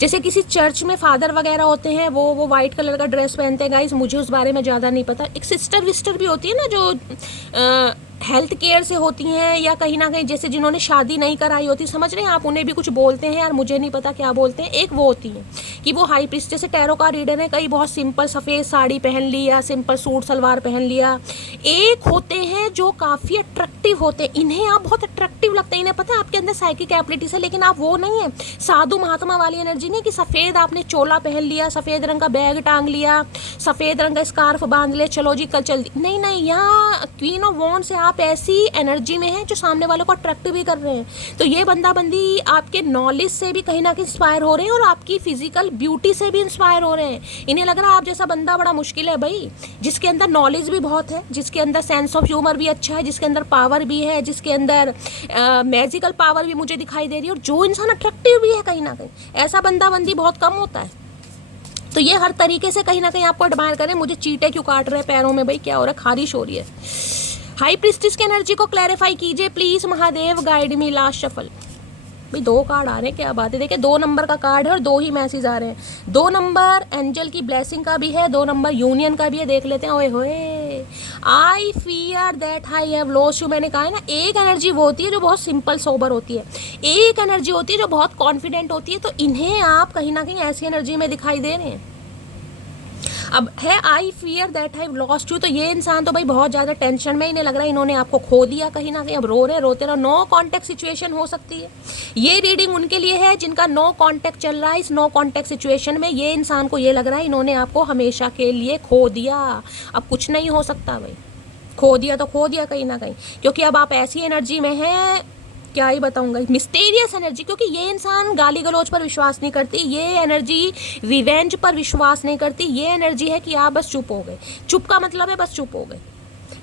जैसे किसी चर्च में फादर वगैरह होते हैं, वो वाइट कलर का ड्रेस पहनते हैं गाइस, मुझे उस बारे में ज़्यादा नहीं पता। एक सिस्टर विस्टर भी होती है ना जो हेल्थ केयर से होती हैं, या कहीं ना कहीं जैसे जिन्होंने शादी नहीं कराई होती, समझ रहे हैं आप, उन्हें भी कुछ बोलते हैं यार, मुझे नहीं पता क्या बोलते हैं। एक वो होती हैं कि वो हाई प्रीस्ट, जैसे टैरो का रीडर है, कई बहुत सिंपल सफ़ेद साड़ी पहन लिया, सिंपल सूट सलवार पहन लिया। एक होते हैं जो काफ़ी अट्रैक्टिव होते हैं, इन्हें आप बहुत अट्रैक्टिव लगते हैं, इन्हें पता है आपके अंदर साइकिक एबिलिटीज है, लेकिन आप वो नहीं है, साधु महात्मा वाली एनर्जी नहीं कि सफ़ेद आपने चोला पहन लिया, सफ़ेद रंग का बैग टांग लिया, सफ़ेद रंग का स्कार्फ बांध लिया, चलो जी कल चल, नहीं नहीं, यहाँ क्वीन ऑफ वॉन्ड्स से आप ऐसी एनर्जी में है जो सामने वालों को अट्रैक्ट भी कर रहे हैं। तो ये बंदा बंदी आपके नॉलेज से भी कहीं ना कहीं इंस्पायर हो रहे हैं और आपकी फिजिकल ब्यूटी से भी इंस्पायर हो रहे हैं। इन्हें लग रहा है आप जैसा बंदा बड़ा मुश्किल है भाई, जिसके अंदर नॉलेज भी बहुत है, जिसके अंदर सेंस ऑफ ह्यूमर भी अच्छा है, जिसके अंदर पावर भी है, जिसके अंदर मैजिकल पावर भी मुझे दिखाई दे रही है, और जो इंसान अट्रैक्टिव भी है कहीं ना कहीं, ऐसा बंदा बंदी बहुत कम होता है। तो ये हर तरीके से कहीं ना कहीं आपको एडमायर करें। मुझे चींटे क्यों काट रहे हैं पैरों में भाई, क्या हो रहा है, खारिश हो रही है। हाई प्रीस्टिस की एनर्जी को क्लैरिफाई कीजिए please, Mahadev guide me. Last shuffle भाई 2 कार्ड आ रहे हैं, क्या बात है। देखिए 2 नंबर का कार्ड है और 2 ही मैसेज आ रहे हैं। 2 नंबर एंजल की ब्लेसिंग का भी है, 2 नंबर यूनियन का भी है। देख लेते हैं। ओए होए, I fear that I have lost you. मैंने कहा है ना, एक एनर्जी वो होती है जो बहुत सिंपल सोबर होती है, एक एनर्जी होती है जो बहुत कॉन्फिडेंट होती है। तो इन्हें आप कहीं ना कहीं ऐसी एनर्जी में दिखाई दे रहे हैं। अब है I fear that I lost you, तो ये इंसान तो भाई बहुत ज़्यादा टेंशन में, इन्हें लग रहा है इन्होंने आपको खो दिया कहीं ना कहीं, अब रो रहे रोते रहो। नो कॉन्टैक्ट सिचुएशन हो सकती है। ये रीडिंग उनके लिए है जिनका नो कॉन्टैक्ट चल रहा है। इस नो कॉन्टैक्ट सिचुएशन में ये इंसान को ये लग रहा है इन्होंने आपको हमेशा के लिए खो दिया। अब कुछ नहीं हो सकता भाई, खो दिया तो खो दिया कहीं ना कहीं, क्योंकि अब आप ऐसी एनर्जी में हैं, क्या ही बताऊंगा, मिस्टीरियस एनर्जी। क्योंकि ये इंसान गाली गलौज पर विश्वास नहीं करती, ये एनर्जी रिवेंज पर विश्वास नहीं करती, ये एनर्जी है कि आप बस चुप हो गए। चुप का मतलब है बस चुप हो गए,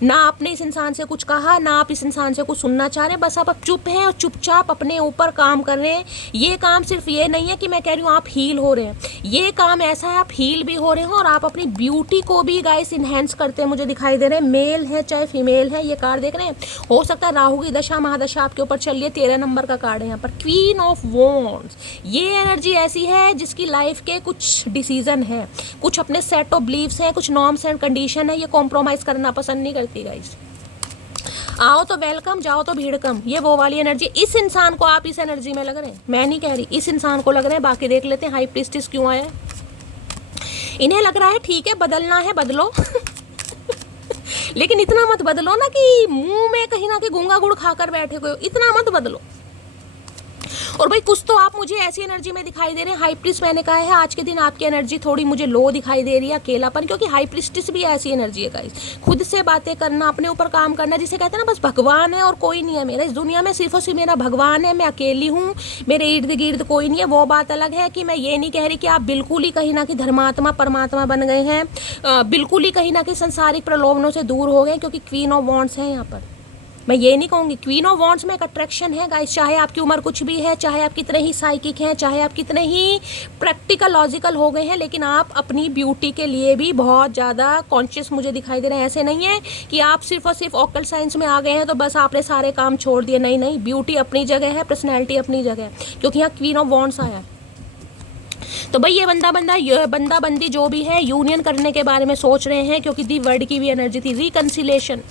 ना आपने इस इंसान से कुछ कहा, ना आप इस इंसान से कुछ सुनना चाह रहे हैं, बस आप अब चुप हैं और चुपचाप अपने ऊपर काम कर रहे हैं। ये काम सिर्फ ये नहीं है कि मैं कह रही हूँ आप हील हो रहे हैं, ये काम ऐसा है आप हील भी हो रहे हैं और आप अपनी ब्यूटी को भी गाइस इन्हेंस करते हैं। मुझे दिखाई दे रहे हैं, मेल है चाहे फीमेल है, ये कार्ड देख रहे हैं। हो सकता है राहु की दशा महादशा आपके ऊपर चल रही है। 13 नंबर का कार्ड है यहाँ पर, क्वीन ऑफ वॉन्ड्स। ये एनर्जी ऐसी है जिसकी लाइफ के कुछ डिसीजन है, कुछ अपने सेट ऑफ बिलीव्स हैं, कुछ नॉर्म्स एंड कंडीशन है, ये कॉम्प्रोमाइज करना पसंद नहीं करती गाइस। आओ तो वेलकम, जाओ तो भीड़ कम, ये वो वाली एनर्जी। इस इंसान को आप इस एनर्जी में लग रहे हैं, मैं नहीं कह रही, इस इंसान को लग रहे हैं। बाकी देख लेते हैं हाई प्रीस्टिस क्यों आया है। इन्हें लग रहा है ठीक है बदलना है बदलो लेकिन इतना मत बदलो ना कि मुंह में कहीं ना कहीं गूंगा गुड़ खाकर बैठे हो, इतना मत बदलो। और भाई कुछ तो आप मुझे ऐसी एनर्जी में दिखाई दे रहे हैं। हाई प्रीस्ट मैंने कहा है आज के दिन आपकी एनर्जी थोड़ी मुझे लो दिखाई दे रही है, अकेलापन, क्योंकि हाई प्रीस्टिस भी ऐसी एनर्जी है गाइस। खुद से बातें करना, अपने ऊपर काम करना, जिसे कहते हैं ना बस भगवान है और कोई नहीं है मेरा इस दुनिया में, सिर्फ और सिर्फ मेरा भगवान है, मैं अकेली हूँ, मेरे इर्द गिर्द कोई नहीं है। वो बात अलग है कि मैं ये नहीं कह रही कि आप बिल्कुल ही कहीं ना कहीं धर्मात्मा परमात्मा बन गए हैं, बिल्कुल ही कहीं ना कहीं संसारिक प्रलोभनों से दूर हो गए, क्योंकि क्वीन ऑफ वॉन्ड्स है यहाँ पर। मैं ये नहीं कहूँगी, क्वीन ऑफ वॉन्ड्स में एक अट्रैक्शन है गाइस। चाहे आपकी उम्र कुछ भी है, चाहे आप कितने ही साइकिक हैं, चाहे आप कितने ही प्रैक्टिकल लॉजिकल हो गए हैं, लेकिन आप अपनी ब्यूटी के लिए भी बहुत ज़्यादा कॉन्शियस मुझे दिखाई दे रहे हैं। ऐसे नहीं है कि आप सिर्फ और सिर्फ ऑकल्ट साइंस में आ गए हैं तो बस आपने सारे काम छोड़ दिए। नहीं नहीं, ब्यूटी अपनी जगह है, पर्सनैलिटी अपनी जगह है, क्योंकि यहाँ क्वीन ऑफ वॉन्ड्स आया है। तो भाई ये बंदा बंदी जो भी है यूनियन करने के बारे में सोच रहे हैं, क्योंकि दी वर्ड की भी एनर्जी थी, रिकन्सिलेशन।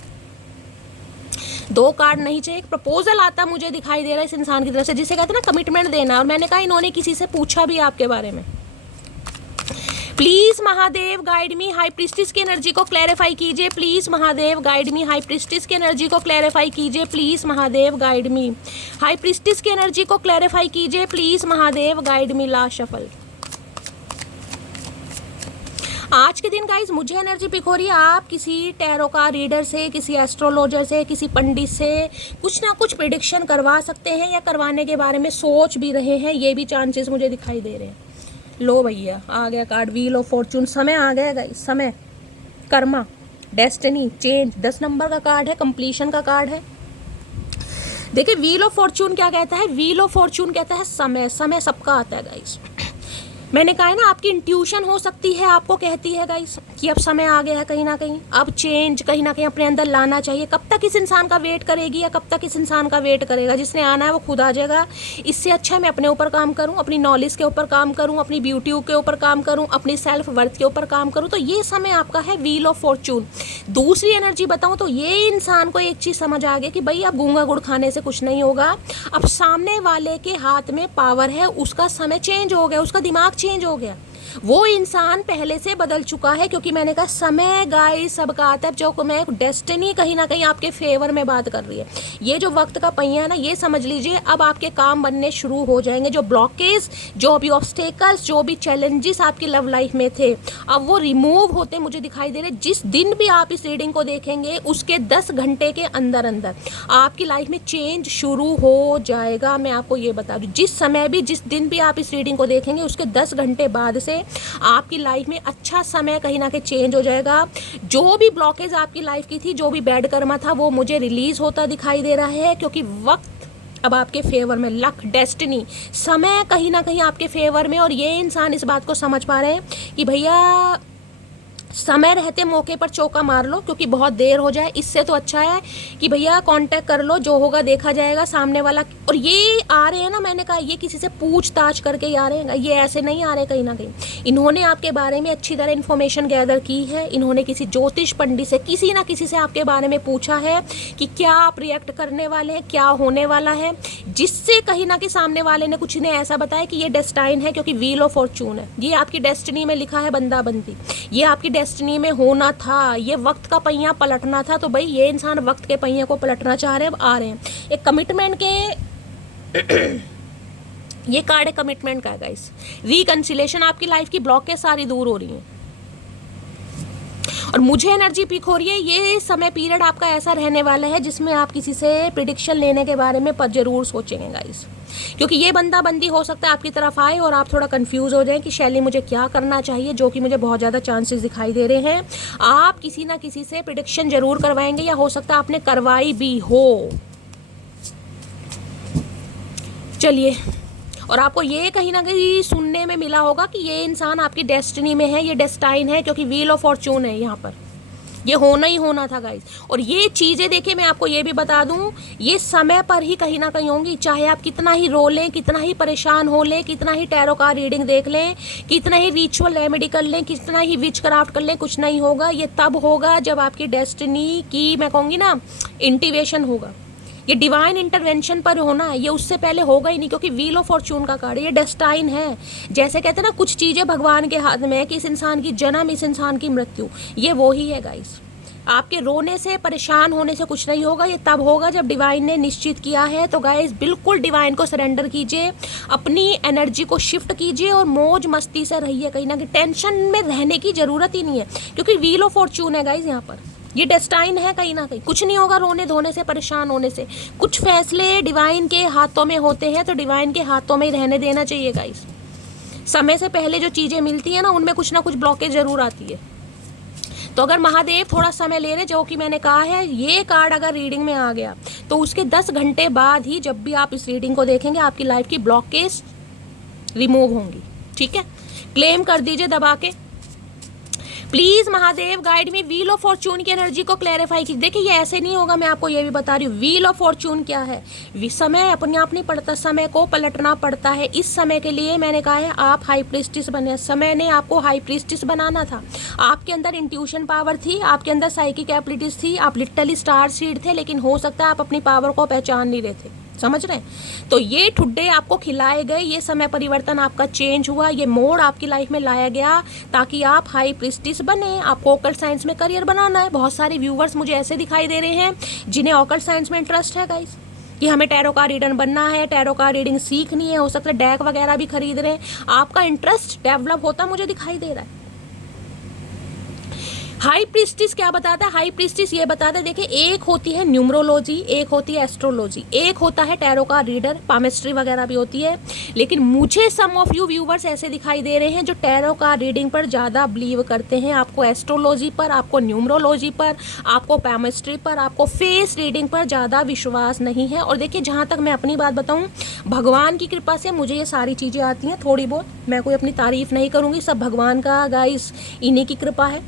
2 कार्ड नहीं चाहिए, एक प्रपोजल आता मुझे दिखाई दे रहा है इस इंसान की तरफ से, जिसे कहते हैं ना कमिटमेंट देना। और मैंने कहा इन्होंने किसी से पूछा भी आपके बारे में। Please Mahadev guide me, high priestess की एनर्जी को क्लैरिफाई कीजिए please Mahadev guide me. High priestess की एनर्जी को क्लैरिफाई कीजिए please Mahadev guide me. High priestess की एनर्जी को क्लैरिफाई कीजिए please Mahadev guide me. Last shuffle. आज के दिन गाइज मुझे एनर्जी पिक हो रही है, आप किसी टैरो का रीडर से, किसी एस्ट्रोलॉजर से, किसी पंडित से कुछ ना कुछ प्रिडिक्शन करवा सकते हैं या करवाने के बारे में सोच भी रहे हैं, ये भी चांसेस मुझे दिखाई दे रहे हैं। लो भैया आ गया कार्ड, व्हील ऑफ फॉर्चून। समय आ गया गाइज, समय, कर्मा, डेस्टिनी, चेंज। 10 नंबर का कार्ड है, कंप्लीशन का कार्ड है। देखिए व्हील ऑफ फॉर्चून क्या कहता है, व्हील ऑफ फॉर्चून कहता है समय। समय सबका आता है गाइज। मैंने कहा है ना, आपकी इंट्यूशन हो सकती है आपको कहती है गाइस कि अब समय आ गया है कहीं ना कहीं, अब चेंज कहीं ना कहीं अपने अंदर लाना चाहिए। कब तक इस इंसान का वेट करेगी या कब तक इस इंसान का वेट करेगा? जिसने आना है वो खुद आ जाएगा। इससे अच्छा मैं अपने ऊपर काम करूं, अपनी नॉलेज के ऊपर काम करूं, अपनी ब्यूटी के ऊपर काम करूं, अपनी सेल्फ वर्थ के ऊपर काम करूं। तो ये समय आपका है व्हील ऑफ फॉर्चून। दूसरी एनर्जी बताऊं तो ये इंसान को एक चीज़ समझ आ गया कि भाई अब गूंगा गुड़ खाने से कुछ नहीं होगा, अब सामने वाले के हाथ में पावर है, उसका समय चेंज हो गया, उसका दिमाग चेंज हो गया, वो इंसान पहले से बदल चुका है। क्योंकि मैंने कहा समय गाइस सबका आता है, जो मैं डेस्टिनी कहीं ना कहीं आपके फेवर में बात कर रही है। ये जो वक्त का पहिया है ना, ये समझ लीजिए अब आपके काम बनने शुरू हो जाएंगे। जो ब्लॉकेज, जो भी ऑब्स्टेकल्स, जो भी चैलेंजेस आपकी लव लाइफ में थे, अब वो रिमूव होते मुझे दिखाई दे रहे। जिस दिन भी आप इस रीडिंग को देखेंगे उसके 10 घंटे के अंदर अंदर आपकी लाइफ में चेंज शुरू हो जाएगा। मैं आपको ये बता दूं, जिस समय भी, जिस दिन भी आप इस रीडिंग को देखेंगे उसके 10 घंटे बाद से आपकी लाइफ में अच्छा समय कहीं ना कहीं चेंज हो जाएगा। जो भी ब्लॉकेज आपकी लाइफ की थी, जो भी बैड कर्मा था, वो मुझे रिलीज होता दिखाई दे रहा है। क्योंकि वक्त अब आपके फेवर में, लक, डेस्टिनी, समय कहीं ना कहीं आपके फेवर में। और ये इंसान इस बात को समझ पा रहे हैं कि भैया समय रहते मौके पर चौका मार लो, क्योंकि बहुत देर हो जाए। इससे तो अच्छा है कि भैया कांटेक्ट कर लो, जो होगा देखा जाएगा सामने वाला। और ये आ रहे हैं ना, मैंने कहा ये किसी से पूछताछ करके ही आ रहे हैं, ये ऐसे नहीं आ रहे कहीं ना कहीं। इन्होंने आपके बारे में अच्छी तरह इन्फॉर्मेशन गैदर की है। इन्होंने किसी ज्योतिष पंडित से, किसी ना किसी से आपके बारे में पूछा है कि क्या आप रिएक्ट करने वाले हैं, क्या होने वाला है, जिससे कहीं ना कहीं सामने वाले ने कुछ ने ऐसा बताया कि ये डेस्टाइन है। क्योंकि व्हील ऑफ फॉर्चून है, ये आपकी डेस्टिनी में लिखा है बंदा बंदी, ये आपकी डेस्टिनी में होना था, ये वक्त का पहिया पलटना था। तो भाई ये इंसान वक्त के पहिए को पलटना चाह रहे हैं, अब आ रहे हैं। एक कमिटमेंट के ये कार्ड है कमिटमेंट का है गाइस। रिकंसिलेशन, आपकी लाइफ की ब्लॉकेज सारी दूर हो रही हैं और मुझे एनर्जी पिक हो रही है। ये समय पीरियड आपका ऐसा रहने वाला है जिसमें आप किसी से प्रिडिक्शन लेने के बारे में जरूर सोचेंगे गाइस। क्योंकि ये बंदा बंदी हो सकता है आपकी तरफ आए और आप थोड़ा कंफ्यूज हो जाएं कि शैली मुझे क्या करना चाहिए, जो कि मुझे बहुत ज़्यादा चांसेस दिखाई दे रहे हैं। आप किसी ना किसी से प्रिडिक्शन जरूर करवाएंगे, या हो सकता है आपने करवाई भी हो। चलिए, और आपको ये कहीं ना कहीं सुनने में मिला होगा कि ये इंसान आपकी डेस्टिनी में है, ये डेस्टाइन है, क्योंकि व्हील ऑफ फॉर्चून है यहाँ पर। ये होना ही होना था गाइस। और ये चीज़ें देखिए, मैं आपको ये भी बता दूं, ये समय पर ही कहीं ना कहीं होंगी। चाहे आप कितना ही रो लें, कितना ही परेशान हो लें, कितना ही टैरो का रीडिंग देख लें, कितना ही रिचुअल रेमेडी कर लें, कितना ही विच क्राफ्ट कर लें, कुछ नहीं होगा। ये तब होगा जब आपकी डेस्टिनी की, मैं कहूँगी ना, इंटीवेशन होगा। ये डिवाइन इंटरवेंशन पर होना है, ये उससे पहले होगा ही नहीं। क्योंकि व्हील ऑफ फॉर्चून का कार्ड, ये डेस्टाइन है। जैसे कहते हैं ना, कुछ चीज़ें भगवान के हाथ में है कि इस इंसान की जन्म, इस इंसान की मृत्यु, ये वो ही है गाइस। आपके रोने से, परेशान होने से कुछ नहीं होगा। ये तब होगा जब डिवाइन ने निश्चित किया है। तो गाइस बिल्कुल डिवाइन को सरेंडर कीजिए, अपनी एनर्जी को शिफ्ट कीजिए और मौज मस्ती से रहिए। कहीं ना कहीं टेंशन में रहने की ज़रूरत ही नहीं है, क्योंकि व्हील ऑफ फॉर्चून है गाइस यहाँ पर। ये डेस्टाइन है, कहीं ना कहीं कुछ नहीं होगा रोने धोने से, परेशान होने से। कुछ फैसले डिवाइन के हाथों में होते हैं, तो डिवाइन के हाथों में ही रहने देना चाहिए गाइस। समय से पहले जो चीज़ें मिलती हैं ना, उनमें कुछ ना कुछ ब्लॉकेज जरूर आती है। तो अगर महादेव थोड़ा समय ले रहे, जो कि मैंने कहा है, ये कार्ड अगर रीडिंग में आ गया तो उसके 10 घंटे बाद ही, जब भी आप इस रीडिंग को देखेंगे, आपकी लाइफ की ब्लॉकेज रिमूव होंगी। ठीक है, क्लेम कर दीजिए दबा के, please Mahadev guide me. Wheel of fortune की एनर्जी को क्लैरिफाई कीजिए। देखिए ये ऐसे नहीं होगा, मैं आपको ये भी बता रही हूँ। व्हील ऑफ फॉर्चून क्या है? समय अपने आप नहीं पड़ता, समय को पलटना पड़ता है। इस समय के लिए मैंने कहा है आप हाई प्रीस्टिस बने, समय ने आपको हाई प्रीस्टिस बनाना था। आपके अंदर इंट्यूशन पावर थी, आपके अंदर साइकिक एबिलिटीज थी, आप लिटरली स्टार सीड थे, लेकिन हो सकता है आप अपनी पावर को पहचान नहीं रहे थे। समझ रहे हैं? तो ये ठुड्डे आपको खिलाए गए, ये समय परिवर्तन आपका चेंज हुआ, ये मोड़ आपकी लाइफ में लाया गया ताकि आप हाई प्रीस्टिस बने। आपको ऑकल्ट साइंस में करियर बनाना है। बहुत सारे व्यूवर्स मुझे ऐसे दिखाई दे रहे हैं जिन्हें ऑकल्ट साइंस में इंटरेस्ट है गाइस, कि हमें टैरो का रीडर बनना है, टैरो का रीडिंग सीखनी है। हो सकता है डेक वगैरह भी खरीद रहे हैं। आपका इंटरेस्ट डेवलप होता मुझे दिखाई दे रहा है। हाई प्रीस्टिस क्या बताता है? हाई प्रीस्टिस ये बताता है, देखिए एक होती है न्यूमरोलॉजी, एक होती है एस्ट्रोलॉजी, एक होता है टैरो का रीडर, पामेस्ट्री वगैरह भी होती है। लेकिन मुझे सम ऑफ यू व्यूवर्स ऐसे दिखाई दे रहे हैं जो टैरो का रीडिंग पर ज़्यादा बिलीव करते हैं। आपको एस्ट्रोलॉजी पर, आपको न्यूमरोलॉजी पर, आपको पामेस्ट्री पर, आपको फेस रीडिंग पर ज़्यादा विश्वास नहीं है। और देखिए जहाँ तक मैं अपनी बात बताऊँ, भगवान की कृपा से मुझे ये सारी चीज़ें आती हैं थोड़ी बहुत। मैं कोई अपनी तारीफ़ नहीं करूँगी, सब भगवान का गाइस इन्हीं की कृपा है।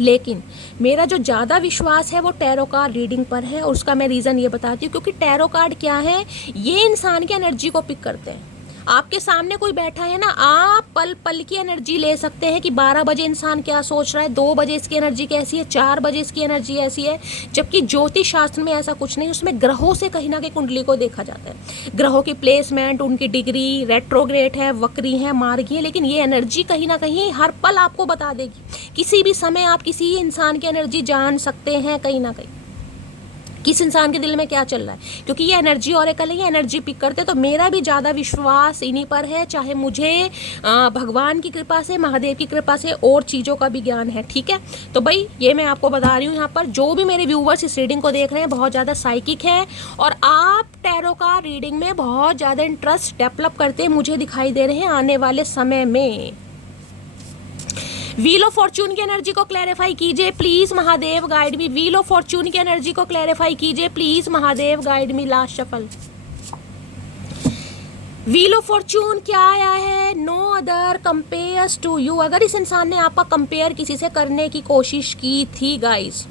लेकिन मेरा जो ज़्यादा विश्वास है वो टैरो कार्ड रीडिंग पर है। और उसका मैं रीज़न ये बताती हूँ, क्योंकि टैरो कार्ड क्या है, ये इंसान की एनर्जी को पिक करते हैं। आपके सामने कोई बैठा है ना, आप पल पल की एनर्जी ले सकते हैं कि 12 बजे इंसान क्या सोच रहा है, 2 बजे इसकी एनर्जी कैसी है, 4 बजे इसकी एनर्जी ऐसी है। जबकि ज्योतिष शास्त्र में ऐसा कुछ नहीं, उसमें ग्रहों से कहीं ना कहीं कुंडली को देखा जाता है, ग्रहों की प्लेसमेंट, उनकी डिग्री, रेट्रोग्रेड है, वक्री है, मार्गी है। लेकिन ये एनर्जी कहीं ना कहीं हर पल आपको बता देगी। किसी भी समय आप किसी इंसान की एनर्जी जान सकते हैं कहीं ना कहीं, किस इंसान के दिल में क्या चल रहा है, क्योंकि ये एनर्जी ऑरेकल है, ये एनर्जी पिक करते। तो मेरा भी ज़्यादा विश्वास इन्हीं पर है, चाहे मुझे भगवान की कृपा से, महादेव की कृपा से और चीज़ों का भी ज्ञान है। ठीक है, तो भाई ये मैं आपको बता रही हूँ, यहाँ पर जो भी मेरे व्यूवर्स इस रीडिंग को देख रहे हैं बहुत ज़्यादा साइकिक है और आप टैरो का रीडिंग में बहुत ज़्यादा इंटरेस्ट डेवलप करते मुझे दिखाई दे रहे हैं आने वाले समय में। व्हील ऑफ फॉर्चून की एनर्जी को क्लैरिफाई कीजिए please, Mahadev guide me. Wheel of fortune की एनर्जी को क्लैरिफाई कीजिए please, Mahadev guide me. Last shuffle, wheel of fortune क्या आया है? No other compares to you. अगर इस इंसान ने आपका कंपेयर किसी से करने की कोशिश की थी गाइस,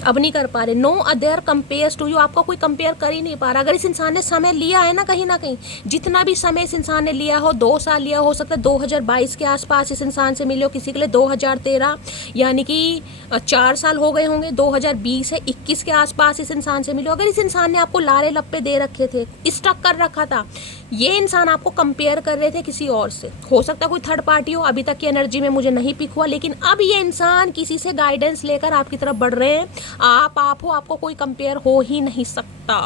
अब नहीं कर पा रहे। No other compares to you, आपका कोई कंपेयर कर ही नहीं पा रहा। अगर इस इंसान ने समय लिया है ना, कहीं ना कहीं जितना भी समय इस इंसान ने लिया हो, 2 साल लिया हो सकता है 2022 के आसपास इस इंसान से मिले हो, किसी के लिए 2013, यानी कि 4 साल हो गए होंगे, 2020 है 21 के आसपास इस इंसान से मिले हो। अगर इस इंसान ने आपको लारे लप्पे दे रखे थे, स्टक कर रखा था, ये इंसान आपको कंपेयर कर रहे थे किसी और से, हो सकता है कोई थर्ड पार्टी हो, अभी तक की एनर्जी में मुझे नहीं पिक हुआ। लेकिन अब ये इंसान किसी से गाइडेंस लेकर आपकी तरफ बढ़ रहे हैं। आप हो, आपको कोई कंपेयर हो ही नहीं सकता।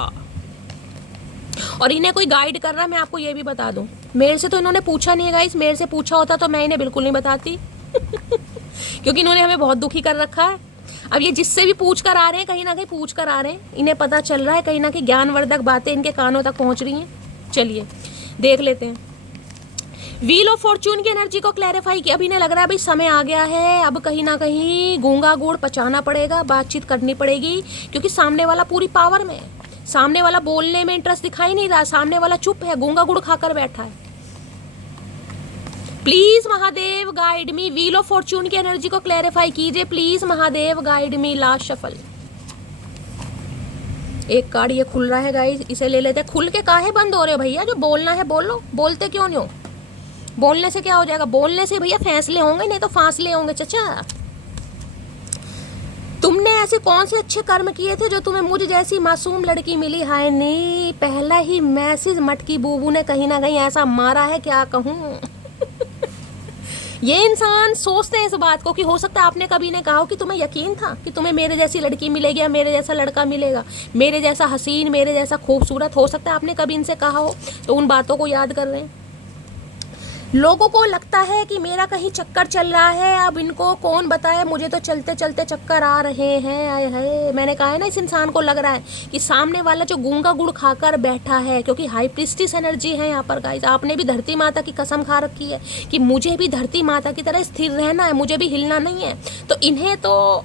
और इन्हें कोई गाइड कर रहा है, मैं आपको ये भी बता दूं, मेरे से तो इन्होंने पूछा नहीं है गाइस, मेरे से पूछा होता तो मैं इन्हें बिल्कुल नहीं बताती क्योंकि इन्होंने हमें बहुत दुखी कर रखा है। अब ये जिससे भी पूछ कर आ रहे हैं, कहीं ना कहीं पूछ कर आ रहे हैं, इन्हें पता चल रहा है कहीं ना कहीं ज्ञानवर्धक बातें इनके कानों तक पहुंच रही हैं। चलिए देख लेते हैं। व्हील ऑफ फॉर्चून की एनर्जी को क्लैरिफाई किया। अभी इन्हें लग रहा है भाई समय आ गया है, अब कहीं ना कहीं गूंगा गुड़ पचाना पड़ेगा, बातचीत करनी पड़ेगी, क्योंकि सामने वाला पूरी पावर में है, सामने वाला बोलने में इंटरेस्ट दिखाई नहीं रहा, सामने वाला चुप है, गूंगा गुड़ खाकर बैठा है। Please Mahadev guide me, wheel of fortune की एनर्जी को क्लैरिफाई कीजिए please, Mahadev guide me. Last shuffle, एक कार्ड ये खुल रहा है गाइस, इसे ले लेते हैं। खुल के काहे बंद हो रहे हो भैया? जो बोलना है बोल लो, बोलते क्यों नहीं हो? बोलने से क्या हो जाएगा? बोलने से भैया फैसले होंगे, नहीं तो फासले होंगे। चचा, तुमने ऐसे कौन से अच्छे कर्म किए थे जो तुम्हें मुझ जैसी मासूम लड़की मिली? हाय नहीं, पहला ही मैसेज मटकी बूबू ने कहीं ना कहीं ऐसा मारा है, क्या कहूँ ये इंसान सोचते हैं इस बात को कि हो सकता है आपने कभी ने कहा हो कि तुम्हें यकीन था कि तुम्हें मेरे जैसी लड़की मिलेगी या मेरे जैसा लड़का मिलेगा, मेरे जैसा हसीन, मेरे जैसा खूबसूरत। हो सकता है आपने कभी इनसे कहा हो, तो उन बातों को याद कर रहे हैं। लोगों को लगता है कि मेरा कहीं चक्कर चल रहा है, अब इनको कौन बताए, मुझे तो चलते चलते चक्कर आ रहे हैं। आए हाय, मैंने कहा है ना, इस इंसान को लग रहा है कि सामने वाला जो गूंगा गुड़ खाकर बैठा है, क्योंकि हाई प्रीस्टिस एनर्जी है यहाँ पर गाइस। आपने भी धरती माता की कसम खा रखी है कि मुझे भी धरती माता की तरह स्थिर रहना है, मुझे भी हिलना नहीं है। तो इन्हें तो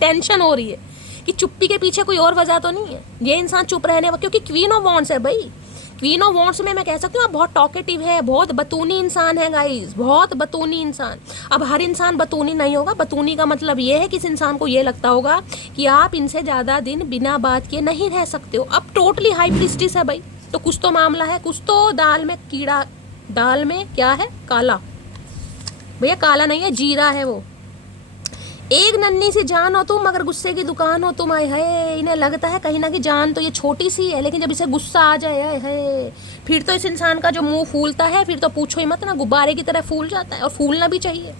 टेंशन हो रही है कि चुप्पी के पीछे कोई और वजह तो नहीं है, ये इंसान चुप रहने, क्योंकि क्वीन ऑफ वॉन्ड्स है भाई। क्वीन ऑफ वॉन्ड्स में मैं कह सकती हूँ आप बहुत टॉकेटिव है, बहुत बतूनी इंसान है गाइस, बहुत बतूनी इंसान। अब हर इंसान बतूनी नहीं होगा, बतूनी का मतलब ये है कि इस इंसान को ये लगता होगा कि आप इनसे ज़्यादा दिन बिना बात किए नहीं रह सकते हो। अब टोटली हाई प्रीस्टिस है भाई, तो कुछ तो मामला है, कुछ तो दाल में कीड़ा, दाल में क्या है, काला भैया, काला नहीं है, जीरा है वो। एक नन्ही सी जान हो तुम, मगर गुस्से की दुकान हो तुम। आए है, इन्हें लगता है कहीं ना कहीं जान तो ये छोटी सी है, लेकिन जब इसे गुस्सा आ जाए आए है, फिर तो इस इंसान का जो मुंह फूलता है, फिर तो पूछो ही मत ना, गुब्बारे की तरह फूल जाता है, और फूलना भी चाहिए।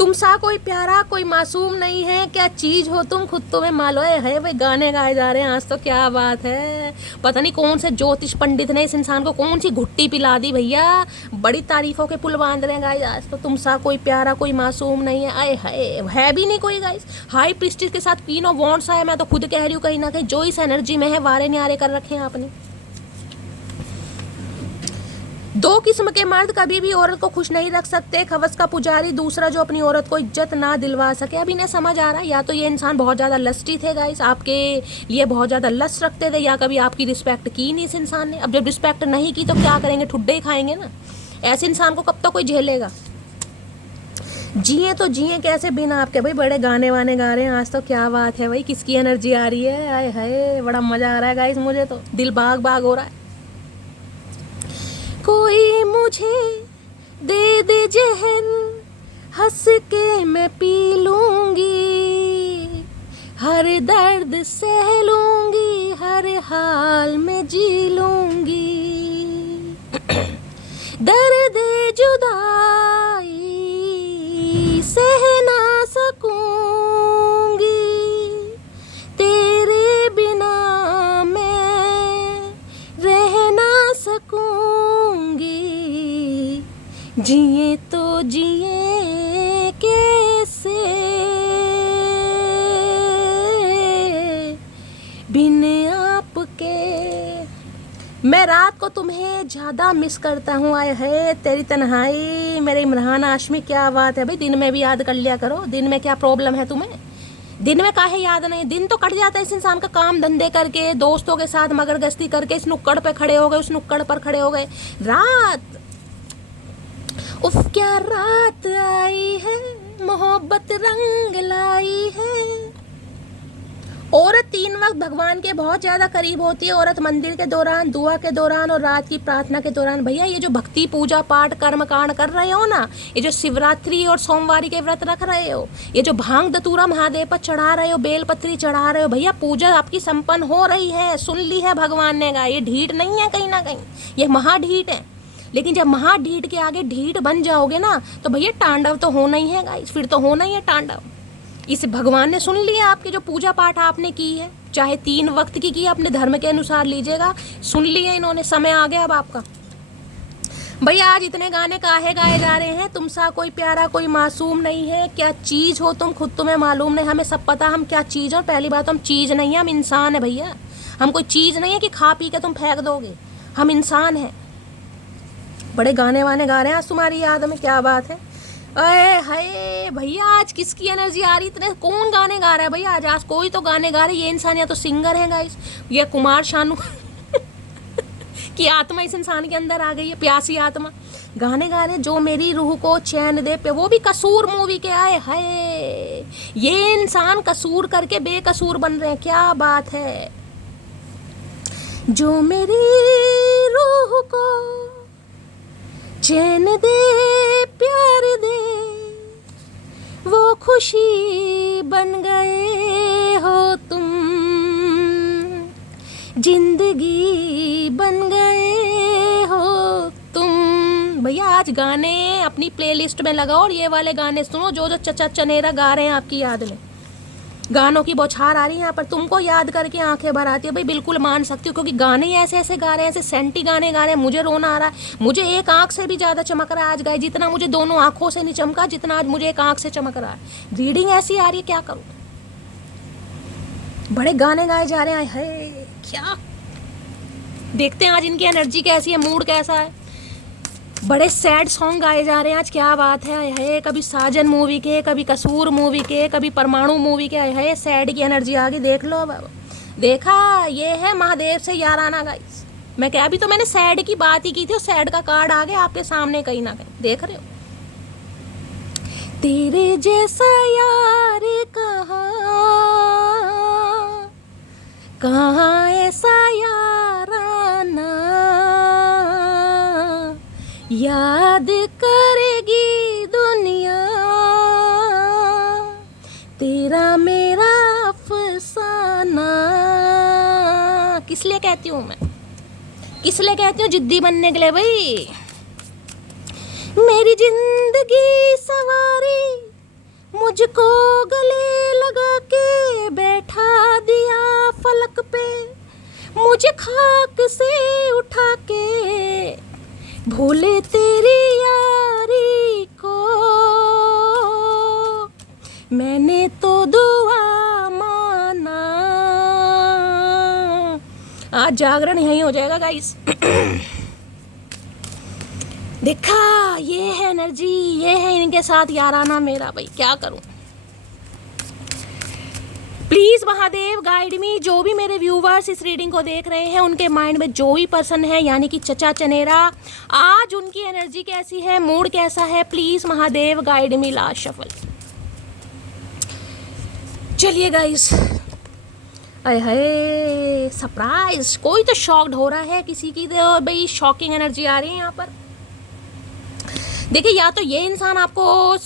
तुम सा कोई प्यारा कोई मासूम नहीं है, क्या चीज हो तुम खुद तुम्हें मालूम है भाई। गाने गाए जा रहे हैं आज तो, क्या बात है। पता नहीं कौन से ज्योतिष पंडित ने इस इंसान को कौन सी घुट्टी पिला दी भैया, बड़ी तारीफों के पुल बांध रहे हैं गाइस आज तो। तुम सा कोई प्यारा कोई मासूम नहीं है, आए है भी नहीं कोई गाइस। हाई प्रीस्टिस के साथ क्वीन ऑफ वॉन्ड्स है, मैं तो खुद कह रही हूँ कहीं ना कहीं जो इस एनर्जी में है वारे न्यारे कर रखे हैं आपने। दो किस्म के मर्द कभी भी औरत को खुश नहीं रख सकते, हवस का पुजारी, दूसरा जो अपनी औरत को इज्जत ना दिलवा सके। अब इन्हें समझ आ रहा है, या तो ये इंसान बहुत ज़्यादा लस्टी थे गाइस, आपके लिए बहुत ज़्यादा लस्ट रखते थे, या कभी आपकी रिस्पेक्ट की नहीं इस इंसान ने। अब जब रिस्पेक्ट नहीं की तो क्या करेंगे, ठुड्डे ही खाएंगे ना। ऐसे इंसान को कब तक कोई झेलेगा। जिए तो जिए कैसे बिना आपके। भाई बड़े गाने वाने गा रहे हैं आज तो, क्या बात है भाई। किसकी एनर्जी आ रही है, आए हाय बड़ा मज़ा आ रहा है गाइस, मुझे तो दिल बाग बाग हो रहा है। कोई मुझे दे दे जहर, हंस के मैं पी लूंगी, हर दर्द सह लूंगी, हर हाल में जी लूंगी। दर्द जुदाई सह ना सकूंगी, तेरे बिना मैं रह ना सकूंगी। जिए तो जिए कैसे बिन आपके। मैं रात को तुम्हें ज़्यादा मिस करता हूँ, आए है तेरी तन्हाई मेरे इमरान हाशमी। क्या बात है भाई, दिन में भी याद कर लिया करो। दिन में क्या प्रॉब्लम है तुम्हें, दिन में काहे याद नहीं। दिन तो कट जाता है इस इंसान का काम धंधे करके, दोस्तों के साथ मगरगश्ती करके, इस नुक्कड़ पे खड़े हो गए उस नुक्कड़ पर खड़े हो गए। रात उफ क्या रात आई है, मोहब्बत रंग लाई है। औरत 3 वक्त भगवान के बहुत ज़्यादा करीब होती है। औरत मंदिर के दौरान, दुआ के दौरान और रात की प्रार्थना के दौरान। भैया ये जो भक्ति पूजा पाठ कर्म कांड कर रहे हो ना, ये जो शिवरात्रि और सोमवारी के व्रत रख रहे हो, ये जो भांग दतूरा महादेव पर चढ़ा रहे हो, बेलपत्री चढ़ा रहे हो, भैया पूजा आपकी संपन्न हो रही है, सुन ली है भगवान ने। गा ये ढीठ नहीं है कहीं ना कहीं, ये महाढीठ है। लेकिन जब महाढीठ के आगे ढीठ बन जाओगे ना तो भैया तांडव तो होना ही है गाइस, फिर तो होना ही है तांडव। इस भगवान ने सुन लिया आपकी जो पूजा पाठ आपने की है, चाहे 3 वक्त की अपने धर्म के अनुसार लीजिएगा, सुन लिए इन्होंने। समय आ गया अब आपका। भैया आज इतने गाने काहे गाए जा रहे हैं। तुम सा कोई प्यारा कोई मासूम नहीं है, क्या चीज़ हो तुम खुद तुम्हें मालूम नहीं। हमें सब पता हम क्या चीज़ हो। पहली बात हम चीज़ नहीं है, हम इंसान है भैया। हम कोई चीज़ नहीं है कि खा पी के तुम फेंक दोगे, हम इंसान हैं। बड़े गाने वाने गा रहे हैं आज तुम्हारी याद में, क्या बात है। अरे हाय भैया आज किसकी एनर्जी आ रही इतने, कौन गाने गा रहा है भैया आज। आज कोई तो गाने गा रहे। ये इंसान या तो सिंगर है गाइस, ये कुमार शानू की आत्मा इस इंसान के अंदर आ गई है, प्यासी आत्मा। गाने गा रहे जो मेरी रूह को चैन दे पे, वो भी कसूर मूवी के। आए हाय ये इंसान कसूर करके बेकसूर बन रहे हैं, क्या बात है। जो मेरी रूह को चैन दे प्यार दे, वो खुशी बन गए हो तुम, जिंदगी बन गए हो तुम। भैया आज गाने अपनी प्लेलिस्ट में लगाओ और ये वाले गाने सुनो जो जो चचा चनेरा गा रहे हैं आपकी याद में। गानों की बौछार आ रही है यहाँ पर, तुमको याद करके आंखें भर आती है। भाई बिल्कुल मान सकती हूँ, क्योंकि गाने ही ऐसे ऐसे गा रहे हैं, ऐसे सेंटी गाने गा रहे हैं। मुझे रोना आ रहा है, मुझे एक आंख से भी ज़्यादा चमक रहा है आज गाय, जितना मुझे दोनों आंखों से नहीं चमका, जितना आज मुझे एक आंख से चमक रहा है। रीडिंग ऐसी आ रही है, क्या करूँ। बड़े गाने गाए जा रहे हैं, है क्या। देखते हैं आज इनकी एनर्जी कैसी है, मूड कैसा है। बड़े सैड सॉन्ग गाए जा रहे हैं आज, क्या बात है। कभी साजन मूवी के, कभी कसूर मूवी के, कभी परमाणु मूवी के। है सैड की एनर्जी आ गई, देख लो अब। देखा ये है महादेव से याराना गाइस। मैं क्या, अभी तो मैंने सैड की बात ही की थी और सैड का कार्ड आ गया आपके सामने कहीं ना कहीं, देख रहे हो। तेरे जैसा यार कहाँ ऐसा याराना, याद करेगी दुनिया तेरा मेरा अफसाना। किस लिए कहती हूँ मैं, किस लिए कहती हूँ, जिद्दी बनने के लिए भाई। मेरी जिंदगी सवारी मुझको गले लगा के बैठा दिया फलक पे, मुझे खाक से उठा के भूले तेरी यारी को, मैंने तो दुआ माना। आज जागरण यहीं हो जाएगा गाइस। देखा, ये है एनर्जी, ये है इनके साथ याराना मेरा। भाई क्या करूं। प्लीज महादेव गाइड मी। जो भी मेरे व्यूवर्स इस रीडिंग को देख रहे हैं, उनके माइंड में जो भी पर्सन है, यानी कि चचा चनेरा, आज उनकी एनर्जी कैसी है, मूड कैसा है, please Mahadev guide me. Last shuffle. चलिए गाइस, अरे हाय सरप्राइज, कोई तो शॉक्ड हो रहा है, किसी की तो भाई शॉकिंग एनर्जी आ रही है यहाँ पर। देखिए, या तो ये इंसान आपको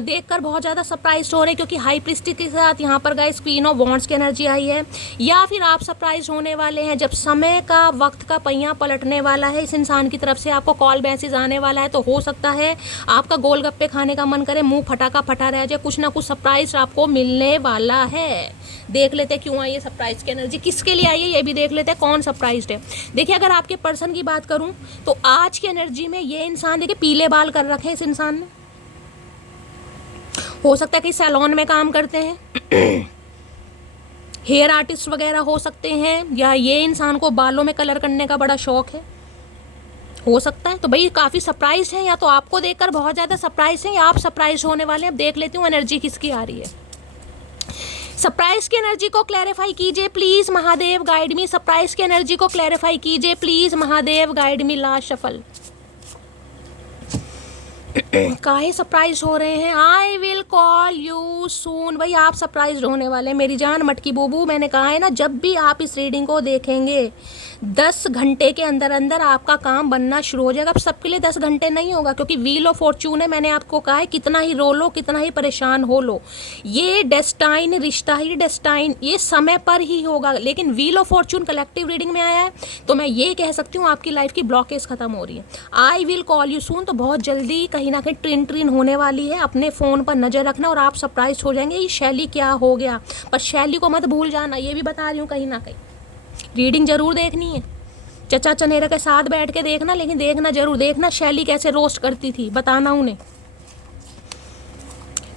देखकर बहुत ज़्यादा सरप्राइज हो रहे हैं क्योंकि हाई प्रिस्टिस के साथ यहाँ पर गाइस क्वीन ऑफ वॉन्ड्स की एनर्जी आई है, या फिर आप सरप्राइज होने वाले हैं जब समय का, वक्त का पहिया पलटने वाला है, इस इंसान की तरफ से आपको कॉल मैसेज आने वाला है। तो हो सकता है आपका गोलगप्पे खाने का मन करे, मुंह फटा का फटा रह जाए, कुछ ना कुछ सरप्राइज आपको मिलने वाला है। देख लेते हैं क्यों आई है सरप्राइज की एनर्जी, किसके लिए आई है ये भी देख लेते हैं, कौन सरप्राइज्ड है। देखिए, अगर आपके पर्सन की बात करूं तो आज की एनर्जी में ये इंसान, देखिए पीले बाल कर रखे हैं इस इंसान ने, हो सकता है कि सैलून में काम करते हैं, हेयर आर्टिस्ट वगैरह हो सकते हैं, या ये इंसान को बालों में कलर करने का बड़ा शौक है, हो सकता है। तो भाई काफ़ी सरप्राइज है, या तो आपको देखकर बहुत ज़्यादा सरप्राइज है, या आप सरप्राइज होने वाले हैं। अब देख लेती हूँ एनर्जी किसकी आ रही है। सरप्राइज की एनर्जी को क्लैरिफाई कीजिए please Mahadev guide me. Surprise की एनर्जी को क्लैरिफाई कीजिए please Mahadev guide me. Last shuffle. काहे सरप्राइज हो रहे हैं। I will call you soon. भाई आप सरप्राइज होने वाले हैं मेरी जान मटकी बूबू। मैंने कहा है ना, जब भी आप इस रीडिंग को देखेंगे 10 घंटे के अंदर अंदर आपका काम बनना शुरू हो जाएगा। अब सबके लिए 10 घंटे नहीं होगा क्योंकि व्हील ऑफ फॉर्च्यून है। मैंने आपको कहा है कितना ही रो लो, कितना ही परेशान हो लो, ये डेस्टाइन, रिश्ता ही डेस्टाइन, ये समय पर ही होगा। लेकिन wheel of Fortune collective reading में आया है तो मैं ये कह सकती हूँ आपकी लाइफ की ब्लॉकेज खत्म हो रही है। I will call you soon तो बहुत जल्दी कहीं ना कहीं ट्रिन ट्रिन होने वाली है। अपने फ़ोन पर नज़र रखना और आप सरप्राइज हो जाएंगे ये शैली क्या हो गया। पर शैली को मत भूल जाना, ये भी बता रही हूँ कहीं ना कहीं। रीडिंग जरूर देखनी है, चचा चनेरा के साथ बैठ के देखना, लेकिन देखना जरूर, देखना शैली कैसे रोस्ट करती थी, बताना उन्हें।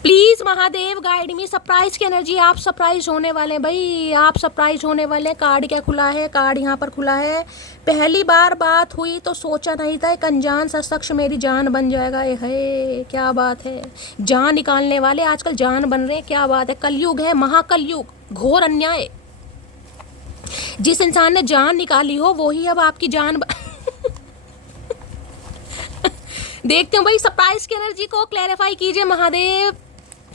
Please Mahadev guide me. Surprise की एनर्जी, आप सरप्राइज होने वाले हैं भाई, आप सरप्राइज होने वाले हैं। कार्ड क्या खुला है, कार्ड यहाँ पर खुला है। पहली बार बात हुई तो सोचा नहीं था एक अनजान सा शख्स मेरी जान बन जाएगा। ये है क्या बात है, जान निकालने वाले आजकल जान बन रहे हैं, क्या बात है। कलयुग है, महाकलयुग, घोर अन्याय। जिस इंसान ने जान निकाली हो वो ही अब आपकी जान देखते हो भाई। सरप्राइज की एनर्जी को क्लैरिफाई कीजिए महादेव,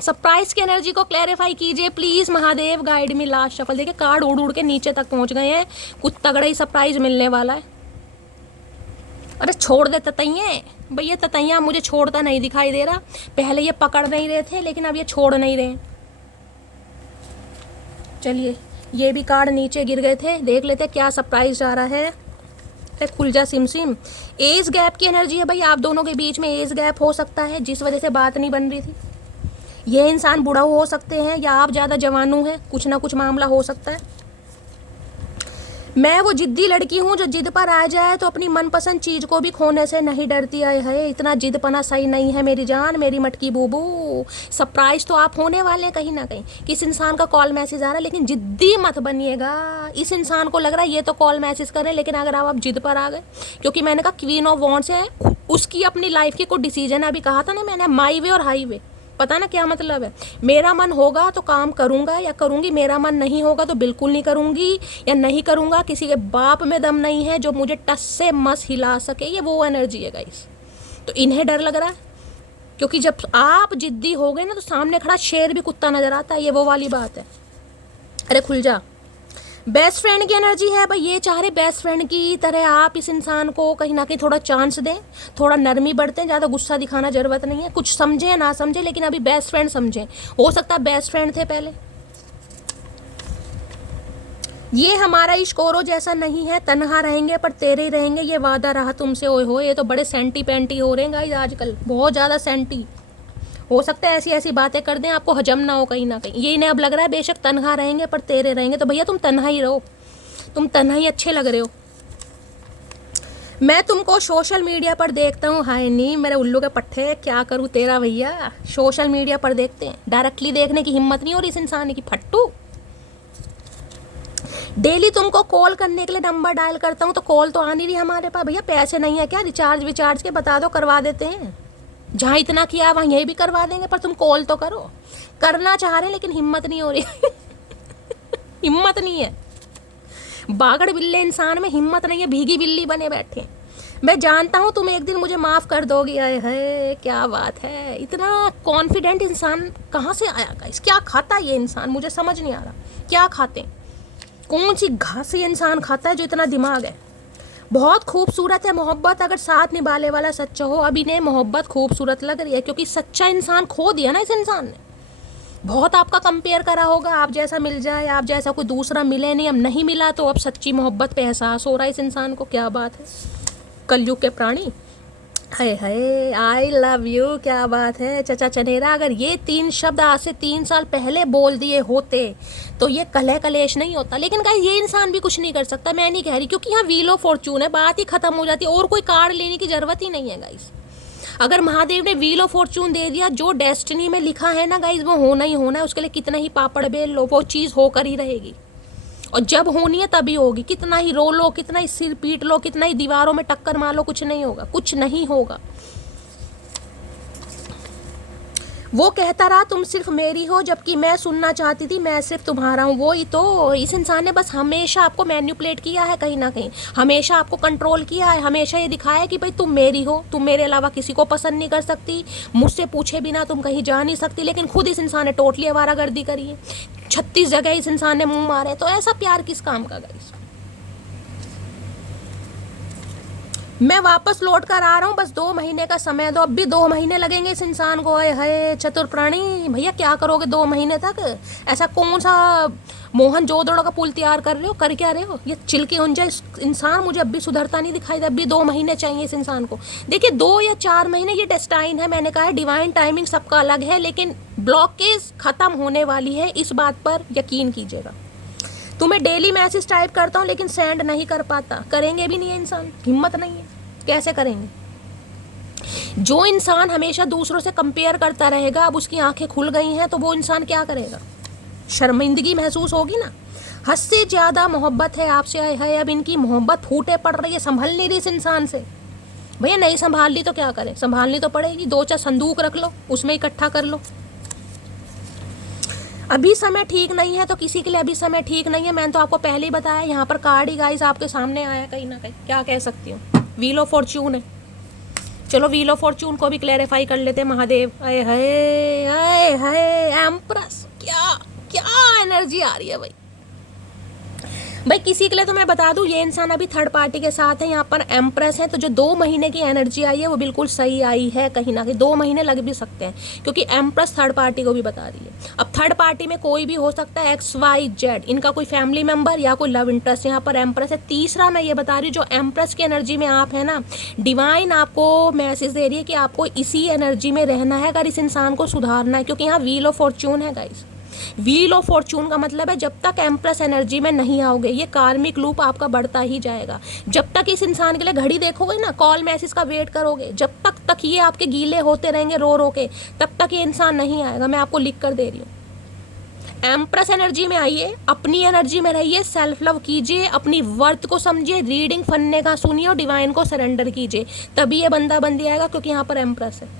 सरप्राइज की एनर्जी को क्लैरिफाई कीजिए please Mahadev guide me. Last shuffle. देखिए कार्ड उड़ उड़ के नीचे तक पहुंच गए हैं, कुछ तगड़ा ही सरप्राइज मिलने वाला है। अरे छोड़ दे ततैये भैया, ततैया मुझे छोड़ता नहीं दिखाई दे रहा। पहले ये पकड़ नहीं रहे थे लेकिन अब ये छोड़ नहीं रहे। चलिए ये भी कार्ड नीचे गिर गए थे, देख लेते क्या सरप्राइज आ रहा है। अरे खुल जा सिम सिम। एज गैप की एनर्जी है भाई, आप दोनों के बीच में एज गैप हो सकता है जिस वजह से बात नहीं बन रही थी। ये इंसान बूढ़ा हो सकते हैं या आप ज़्यादा जवानू हैं, कुछ ना कुछ मामला हो सकता है। मैं वो जिद्दी लड़की हूँ जो जिद पर आ जाए तो अपनी मनपसंद चीज़ को भी खोने से नहीं डरती है। इतना जिदपना सही नहीं है मेरी जान, मेरी मटकी बूबू। सरप्राइज तो आप होने वाले हैं कहीं ना कहीं। किस इंसान का कॉल मैसेज आ रहा है, लेकिन जिद्दी मत बनिएगा। इस इंसान को लग रहा है ये तो कॉल मैसेज कर रहे हैं, लेकिन अगर आप जिद पर आ गए, क्योंकि मैंने कहा क्वीन ऑफ वॉन्ड्स है, उसकी अपनी लाइफ की कोई डिसीजन अभी कहा था ना मैंने, माई वे और हाई वे। पता ना क्या मतलब है। मेरा मन होगा तो काम करूंगा या करूंगी, मेरा मन नहीं होगा तो बिल्कुल नहीं करूंगी या नहीं करूंगा। किसी के बाप में दम नहीं है जो मुझे टस से मस हिला सके। ये वो एनर्जी है गाइस। तो इन्हें डर लग रहा है क्योंकि जब आप जिद्दी हो गए ना तो सामने खड़ा शेर भी कुत्ता नजर आता है। ये वो वाली बात है। अरे खुल जा। बेस्ट फ्रेंड की एनर्जी है भाई, ये चाह रहे बेस्ट फ्रेंड की तरह आप इस इंसान को कहीं ना कहीं थोड़ा चांस दें, थोड़ा नरमी बढ़ते हैं, ज़्यादा गुस्सा दिखाना जरूरत नहीं है। कुछ समझें ना समझें लेकिन अभी बेस्ट फ्रेंड समझें। हो सकता है बेस्ट फ्रेंड थे पहले। ये हमारा इश्कोरो जैसा नहीं है, तन्हा रहेंगे पर तेरे ही रहेंगे, ये वादा रहा तुमसे। ओए हो, ये तो बड़े सेंटी पेंटी हो रहे हैं गाइस आजकल, बहुत ज़्यादा सेंटी। हो सकता है ऐसी ऐसी बातें कर दें आपको हजम ना हो कहीं ना कहीं। ये इन्हें अब लग रहा है बेशक तन्हा रहेंगे पर तेरे रहेंगे, तो भैया तुम तन्हा ही रहो, तुम तन्हा ही अच्छे लग रहे हो। मैं तुमको सोशल मीडिया पर देखता हूँ, हाय नी मेरे उल्लू के पट्टे, क्या करूँ तेरा भैया। सोशल मीडिया पर देखते हैं, डायरेक्टली देखने की हिम्मत नहीं हो रही इस इंसान की, फट्टू। डेली तुमको कॉल करने के लिए नंबर डायल करता हूँ तो कॉल तो आ नहीं रही हमारे पास। भैया पैसे नहीं है क्या, रिचार्ज विचार्ज के बता दो, करवा देते हैं। जहाँ इतना किया वहाँ यही भी करवा देंगे, पर तुम कॉल तो करो। करना चाह रहे हैं लेकिन हिम्मत नहीं हो रही हिम्मत नहीं है, बागड़ बिल्ले इंसान में हिम्मत नहीं है, भीगी बिल्ली बने बैठे। मैं जानता हूँ तुम एक दिन मुझे माफ़ कर दोगी। आए है क्या बात है, इतना कॉन्फिडेंट इंसान कहाँ से आया गाइस? क्या खाता है ये इंसान, मुझे समझ नहीं आ रहा क्या खाते हैं, कौन सी घास ये इंसान खाता है जो इतना दिमाग है। बहुत खूबसूरत है मोहब्बत, अगर साथ निभाने वाला सच्चा हो। अब इन्हें मोहब्बत खूबसूरत लग रही है क्योंकि सच्चा इंसान खो दिया ना इस इंसान ने। बहुत आपका कंपेयर करा होगा, आप जैसा मिल जाए, आप जैसा कोई दूसरा मिले नहीं, अब नहीं मिला तो अब सच्ची मोहब्बत पे एहसास हो रहा है इस इंसान को। क्या बात है, कलयुग के प्राणी। हाय हाय, आई लव यू, क्या बात है चचा चनेरा। अगर ये 3 शब्द आज से 3 साल पहले बोल दिए होते तो ये कलह कलेश नहीं होता। लेकिन गाइस ये इंसान भी कुछ नहीं कर सकता, मैं नहीं कह रही, क्योंकि यहाँ व्हील ऑफ फॉर्चून है, बात ही खत्म हो जाती है, और कोई कार्ड लेने की जरूरत ही नहीं है गाइस। अगर महादेव ने व्हील ऑफ फॉर्चून दे दिया, जो डेस्टिनी में लिखा है ना गाइस वो होना ही होना है, उसके लिए कितना ही पापड़ बेल लो वो चीज़ होकर ही रहेगी, और जब होनी है तभी होगी। कितना ही रो लो, कितना ही सिर पीट लो, कितना ही दीवारों में टक्कर मार लो, कुछ नहीं होगा, कुछ नहीं होगा। वो कहता रहा तुम सिर्फ मेरी हो, जबकि मैं सुनना चाहती थी मैं सिर्फ तुम्हारा हूँ। वो ही तो, इस इंसान ने बस हमेशा आपको मैनिपुलेट किया है कहीं ना कहीं, हमेशा आपको कंट्रोल किया है, हमेशा ये दिखाया है कि भाई तुम मेरी हो, तुम मेरे अलावा किसी को पसंद नहीं कर सकती, मुझसे पूछे बिना तुम कहीं जा नहीं सकती। लेकिन खुद इस इंसान ने टोटली आवारागर्दी करी है, 36 जगह इस इंसान ने मुंह मारे, तो ऐसा प्यार किस काम का गाइस। मैं वापस लौट कर आ रहा हूँ, बस 2 महीने का समय दो। अब भी 2 महीने लगेंगे इस इंसान को। है चतुर प्राणी, भैया क्या करोगे 2 महीने तक? ऐसा कौन सा मोहन जोदड़ो का पुल तैयार कर रहे हो, कर क्या रहे हो? ये चिलके उंजा इंसान मुझे अब भी सुधरता नहीं दिखाई दे। अब भी 2 महीने चाहिए इस इंसान को। देखिए 2 या 4 महीने ये डेस्टाइन है, मैंने कहा है डिवाइन टाइमिंग सबका अलग है, लेकिन ब्लॉकेज खत्म होने वाली है, इस बात पर यकीन कीजिएगा। तुम्हें डेली मैसेज टाइप करता हूँ लेकिन सेंड नहीं कर पाता, करेंगे भी नहीं है इंसान, हिम्मत नहीं है, कैसे करेंगे? जो इंसान हमेशा दूसरों से कंपेयर करता रहेगा, अब उसकी आंखें खुल गई हैं तो वो इंसान क्या करेगा? शर्मिंदगी महसूस होगी ना। हद से ज़्यादा मोहब्बत है आपसे, है अब इनकी मोहब्बत फूटे पड़ रही है, संभल नहीं रही इस इंसान से। भैया नहीं संभाल ली तो क्या करें, संभालनी तो पड़ेगी। 2-4 संदूक रख लो, उसमें इकट्ठा कर लो। अभी समय ठीक नहीं है तो किसी के लिए अभी समय ठीक नहीं है, मैंने तो आपको पहले ही बताया। यहाँ पर कार्ड ही गाइस आपके सामने आया कहीं ना कहीं, क्या कह सकती हूँ, व्हील ऑफ फॉर्चून है। चलो व्हील ऑफ फॉर्चून को भी क्लैरिफाई कर लेते हैं। महादेव, आए हाय आए हाय, एम्प्रेस, क्या क्या एनर्जी आ रही है भाई। भाई किसी के लिए तो मैं बता दूं, ये इंसान अभी थर्ड पार्टी के साथ है, यहाँ पर एम्प्रेस है, तो जो 2 महीने की एनर्जी आई है वो बिल्कुल सही आई है कहीं ना कहीं। 2 महीने लग भी सकते हैं क्योंकि एम्प्रेस थर्ड पार्टी को भी बता रही है। अब थर्ड पार्टी में कोई भी हो सकता है, XYZ, इनका कोई फैमिली मेम्बर या कोई लव इंटरेस्ट, यहाँ पर एम्प्रेस है। तीसरा मैं ये बता रही हूँ, जो एम्प्रेस की एनर्जी में आप है ना, डिवाइन आपको मैसेज दे रही है कि आपको इसी एनर्जी में रहना है अगर इस इंसान को सुधारना है, क्योंकि यहाँ व्हील ऑफ फॉर्चून है गाइस। व्हील ऑफ फॉर्चून का मतलब है जब तक एम्प्रेस एनर्जी में नहीं आओगे, ये कार्मिक लूप आपका बढ़ता ही जाएगा। जब तक इस इंसान के लिए घड़ी देखोगे ना, कॉल मैसेज का वेट करोगे, जब तक ये आपके गीले होते रहेंगे रो रो के, तब तक ये इंसान नहीं आएगा। मैं आपको लिख कर दे रही हूँ। एम्प्रेस एनर्जी में आइए, अपनी एनर्जी में रहिए, सेल्फ लव कीजिए, अपनी वर्थ को समझिए, रीडिंग फन्ने का सुनिए और डिवाइन को सरेंडर कीजिए, तभी ये बंदा बंदी आएगा, क्योंकि यहाँ पर एम्प्रेस है।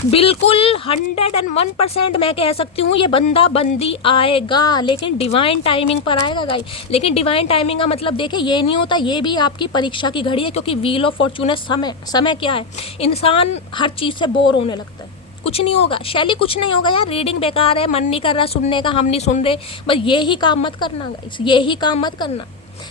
बिल्कुल 101% मैं कह सकती हूँ ये बंदा बंदी आएगा, लेकिन डिवाइन टाइमिंग पर आएगा गाइस। लेकिन डिवाइन टाइमिंग का मतलब देखिए ये नहीं होता, ये भी आपकी परीक्षा की घड़ी है, क्योंकि व्हील ऑफ फॉर्चून है समय। समय क्या है, इंसान हर चीज़ से बोर होने लगता है, कुछ नहीं होगा शैली, कुछ नहीं होगा यार, रीडिंग बेकार है, मन नहीं कर रहा सुनने का, हम नहीं सुन रहे, बस यही काम मत करना गाइस, यही काम मत करना।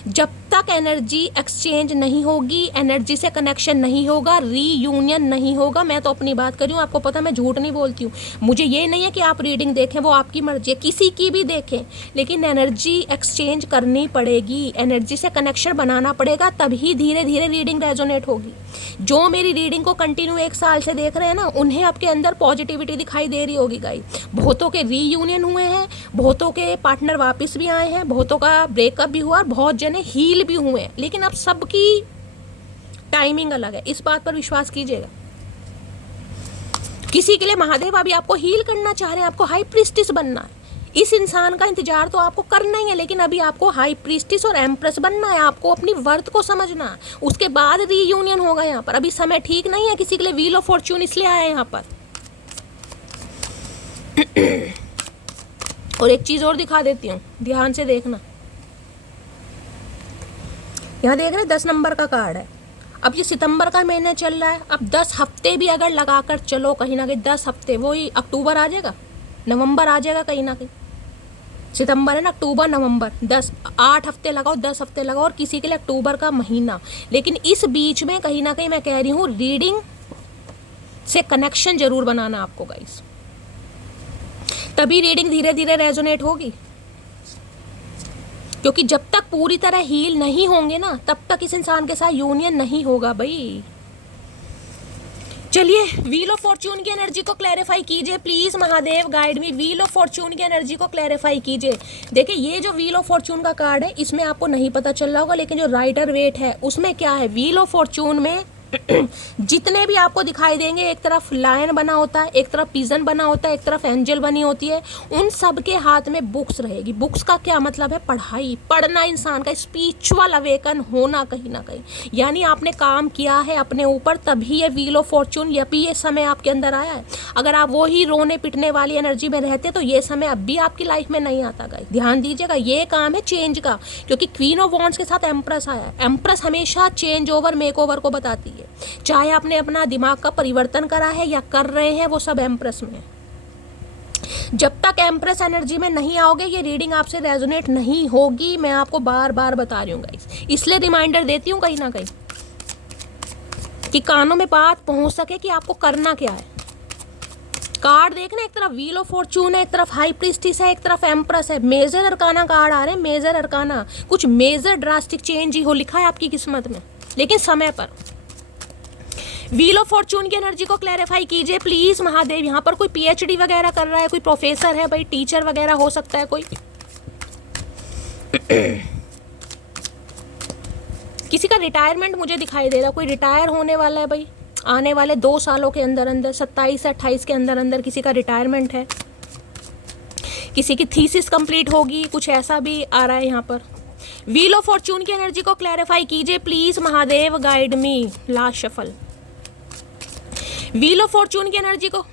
जब तक एनर्जी एक्सचेंज नहीं होगी, एनर्जी से कनेक्शन नहीं होगा, रीयूनियन नहीं होगा। मैं तो अपनी बात कर रही हूँ, आपको पता मैं झूठ नहीं बोलती हूँ। मुझे ये नहीं है कि आप रीडिंग देखें, वो आपकी मर्जी है, किसी की भी देखें, लेकिन एनर्जी एक्सचेंज करनी पड़ेगी, एनर्जी से कनेक्शन बनाना पड़ेगा, तभी धीरे धीरे रीडिंग रेजोनेट होगी। जो मेरी रीडिंग को कंटिन्यू 1 साल से देख रहे हैं ना, उन्हें आपके अंदर पॉजिटिविटी दिखाई दे रही होगी गाइस। बहुतों के रीयूनियन हुए हैं, बहुतों के पार्टनर वापस भी आए हैं, बहुतों का ब्रेकअप भी हुआ और बहुत जने हील भी हुए हैं, लेकिन अब सबकी टाइमिंग अलग है, इस बात पर विश्वास कीजिएगा। किसी के लिए महादेव अभी आपको हील करना चाह रहे हैं, आपको हाई प्रीस्टिस बनना है, इस इंसान का इंतजार तो आपको करना ही है, लेकिन अभी आपको हाई प्रीस्टिस और एम्प्रेस बनना है, आपको अपनी वर्थ को समझना है, उसके बाद रीयूनियन होगा यहाँ पर। अभी समय ठीक नहीं है किसी के लिए व्हील ऑफ फॉर्च्यून इसलिए आया है यहाँ पर। और एक चीज और दिखा देती हूँ, ध्यान से देखना। यहाँ देख रहे 10 नंबर का कार्ड है। अब ये सितंबर का महीना चल रहा है, अब 10 हफ्ते भी अगर लगाकर चलो कहीं ना कहीं 10 हफ्ते, वही अक्टूबर आ जाएगा, नवंबर आ जाएगा कहीं ना कहीं। सितंबर है ना, अक्टूबर नवंबर, 8 हफ्ते लगाओ, 10 हफ्ते लगाओ, और किसी के लिए अक्टूबर का महीना। लेकिन इस बीच में कहीं ना कहीं मैं कह रही हूँ रीडिंग से कनेक्शन जरूर बनाना आपको गाइस, तभी रीडिंग धीरे धीरे रेजोनेट होगी। क्योंकि जब तक पूरी तरह हील नहीं होंगे ना, तब तक इस इंसान के साथ यूनियन नहीं होगा भाई। चलिए व्हील ऑफ फॉर्च्यून की एनर्जी को क्लैरिफाई कीजिए please, Mahadev guide me, wheel of fortune की एनर्जी को क्लैरिफाई कीजिए। देखिए ये जो व्हील ऑफ फॉर्च्यून का कार्ड है, इसमें आपको नहीं पता चल रहा होगा, लेकिन जो राइटर वेट है उसमें क्या है, व्हील ऑफ फॉर्च्यून में जितने भी आपको दिखाई देंगे, एक तरफ लायन बना होता है, एक तरफ पिजन बना होता है, एक तरफ एंजल बनी होती है, उन सब के हाथ में बुक्स रहेगी। बुक्स का क्या मतलब है, पढ़ाई, पढ़ना, इंसान का स्पिरिचुअल अवेकन होना कहीं ना कहीं, यानी आपने काम किया है अपने ऊपर, तभी ये व्हील ऑफ फॉर्च्यून यही ये समय आपके अंदर आया है। अगर आप वो ही रोने पिटने वाली एनर्जी में रहते तो ये समय अब भी आपकी लाइफ में नहीं आता गाइस, ध्यान दीजिएगा। ये काम है चेंज का, क्योंकि क्वीन ऑफ वॉन्ड्स के साथ एम्प्रेस आया है। एम्प्रेस हमेशा चेंज ओवर, मेक ओवर को बताती है, चाहे आपने अपना दिमाग का परिवर्तन करा है या कर रहे हैं, वो सब एम्प्रेस में। जब तक एम्प्रेस एनर्जी में नहीं आओगे, ये रीडिंग आपसे रेजोनेट नहीं होगी, मैं आपको बार बार बता रही हूँ गाइस, इसलिए रिमाइंडर देती हूँ कहीं ना कहीं कि कानों में बात पहुंच सके कि आपको करना क्या है। कार्ड देखना, एक तरफ व्हील ऑफ फॉर्च्यून है, एक तरफ हाई प्रीस्टिस है, एक तरफ एम्प्रेस है, मेजर अरकाना कार्ड आ रहे हैं, मेजर अरकाना, कुछ मेजर ड्रास्टिक चेंज ही हो लिखा है आपकी किस्मत में, लेकिन समय पर। व्हील ऑफ फॉर्च्यून की एनर्जी को क्लैरिफाई कीजिए प्लीज महादेव। यहाँ पर कोई पीएचडी वगैरह कर रहा है, कोई प्रोफेसर है भाई, टीचर वगैरह हो सकता है कोई, किसी का रिटायरमेंट मुझे दिखाई दे रहा, कोई रिटायर होने वाला है भाई, आने वाले 2 सालों के अंदर अंदर, 27 से 28 के अंदर अंदर किसी का रिटायरमेंट है, किसी की थीसिस कंप्लीट होगी, कुछ ऐसा भी आ रहा है यहाँ पर। व्हील ऑफ फॉर्च्यून की एनर्जी को क्लैरिफाई कीजिए please Mahadev, guide me. Last shuffle, wheel of fortune की एनर्जी को,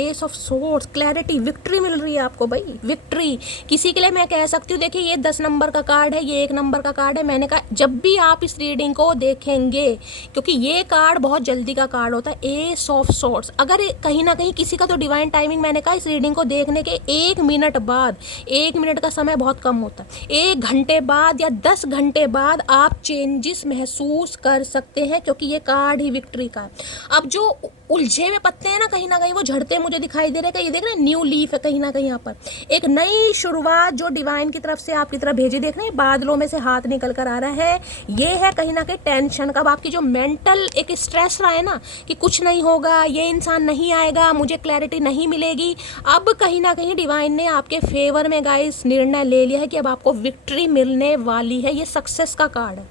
ace of swords, clarity, victory मिल रही है आपको भाई, विक्ट्री। किसी के लिए मैं कह सकती हूँ, देखिए ये 10 नंबर का कार्ड है, ये 1 नंबर का कार्ड है। मैंने कहा जब भी आप इस रीडिंग को देखेंगे, क्योंकि ये कार्ड बहुत जल्दी का कार्ड होता है, एस ऑफ सोर्ड्स। अगर कहीं ना कहीं किसी का तो डिवाइन टाइमिंग, मैंने कहा इस रीडिंग को देखने के 1 मिनट बाद, 1 मिनट का समय बहुत कम होता है, 1 घंटे बाद या 10 घंटे बाद आप चेंजेस महसूस कर सकते हैं, क्योंकि ये कार्ड ही विक्ट्री का है। अब जो उलझे हुए पत्ते हैं ना कहीं वो झड़ते मुझे दिखाई दे रहे हैं, ये देख रहे हैं न्यू लीफ है कहीं ना कहीं, यहाँ पर एक नई शुरुआत जो डिवाइन की तरफ से आपकी तरफ भेजी, देख रहे हैं बादलों में से हाथ निकल कर आ रहा है। ये है कहीं ना कहीं टेंशन का, आपकी जो मेंटल एक स्ट्रेस रहा है ना कि कुछ नहीं होगा, ये इंसान नहीं आएगा, मुझे क्लैरिटी नहीं मिलेगी, अब कहीं ना कहीं डिवाइन ने आपके फेवर में गाइस निर्णय ले लिया है कि अब आपको विक्ट्री मिलने वाली है। ये सक्सेस का कार्ड है।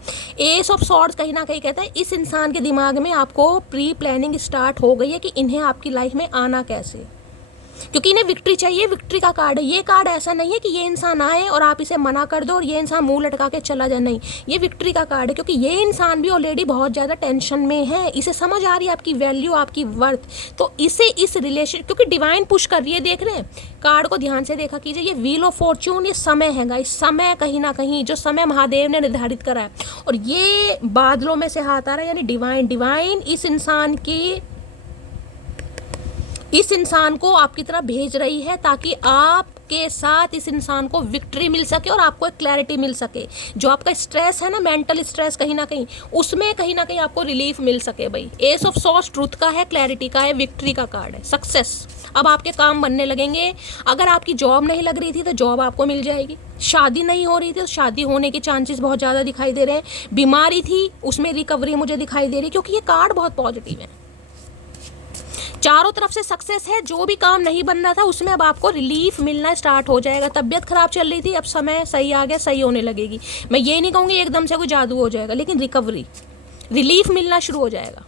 एस ऑफ सॉर्ड्स कहीं ना कहीं कहता है इस इंसान के दिमाग में आपको प्री प्लानिंग स्टार्ट हो गई है कि इन्हें आपकी लाइफ में आना कैसे, क्योंकि इन्हें विक्ट्री चाहिए। विक्ट्री का कार्ड है ये। कार्ड ऐसा नहीं है कि ये इंसान आए और आप इसे मना कर दो और ये इंसान मुंह लटका के चला जाए, नहीं, ये विक्ट्री का कार्ड है, क्योंकि ये इंसान भी ऑलरेडी बहुत ज़्यादा टेंशन में है, इसे समझ आ रही है आपकी वैल्यू, आपकी वर्थ, तो इसे इस रिलेशन, क्योंकि डिवाइन पुश कर रही है। देख रहे हैं कार्ड को ध्यान से देखा कीजिए, ये व्हील ऑफ फॉर्च्यून, ये समय है गाइस, समय कहीं ना कहीं जो समय महादेव ने निर्धारित करा है, और ये बादलों में से हाथ आ रहा है, यानी डिवाइन इस इंसान की इस इंसान को आपकी तरफ भेज रही है ताकि आपके साथ इस इंसान को विक्ट्री मिल सके और आपको एक क्लैरिटी मिल सके। जो आपका स्ट्रेस है ना, मेंटल स्ट्रेस, कहीं ना कहीं आपको रिलीफ मिल सके भाई। एस ऑफ सॉर्ड्स ट्रुथ का है, क्लैरिटी का है, विक्ट्री का कार्ड है, सक्सेस। अब आपके काम बनने लगेंगे। अगर आपकी जॉब नहीं लग रही थी तो जॉब आपको मिल जाएगी। शादी नहीं हो रही थी तो शादी होने के चांसेस बहुत ज़्यादा दिखाई दे रहे हैं। बीमारी थी उसमें रिकवरी मुझे दिखाई दे रही है, क्योंकि ये कार्ड बहुत पॉजिटिव है। चारों तरफ से सक्सेस है। जो भी काम नहीं बन रहा था उसमें अब आपको रिलीफ मिलना स्टार्ट हो जाएगा। तबीयत खराब चल रही थी, अब समय सही आ गया, सही होने लगेगी। मैं ये नहीं कहूँगी एकदम से कोई जादू हो जाएगा, लेकिन रिकवरी, रिलीफ मिलना शुरू हो जाएगा।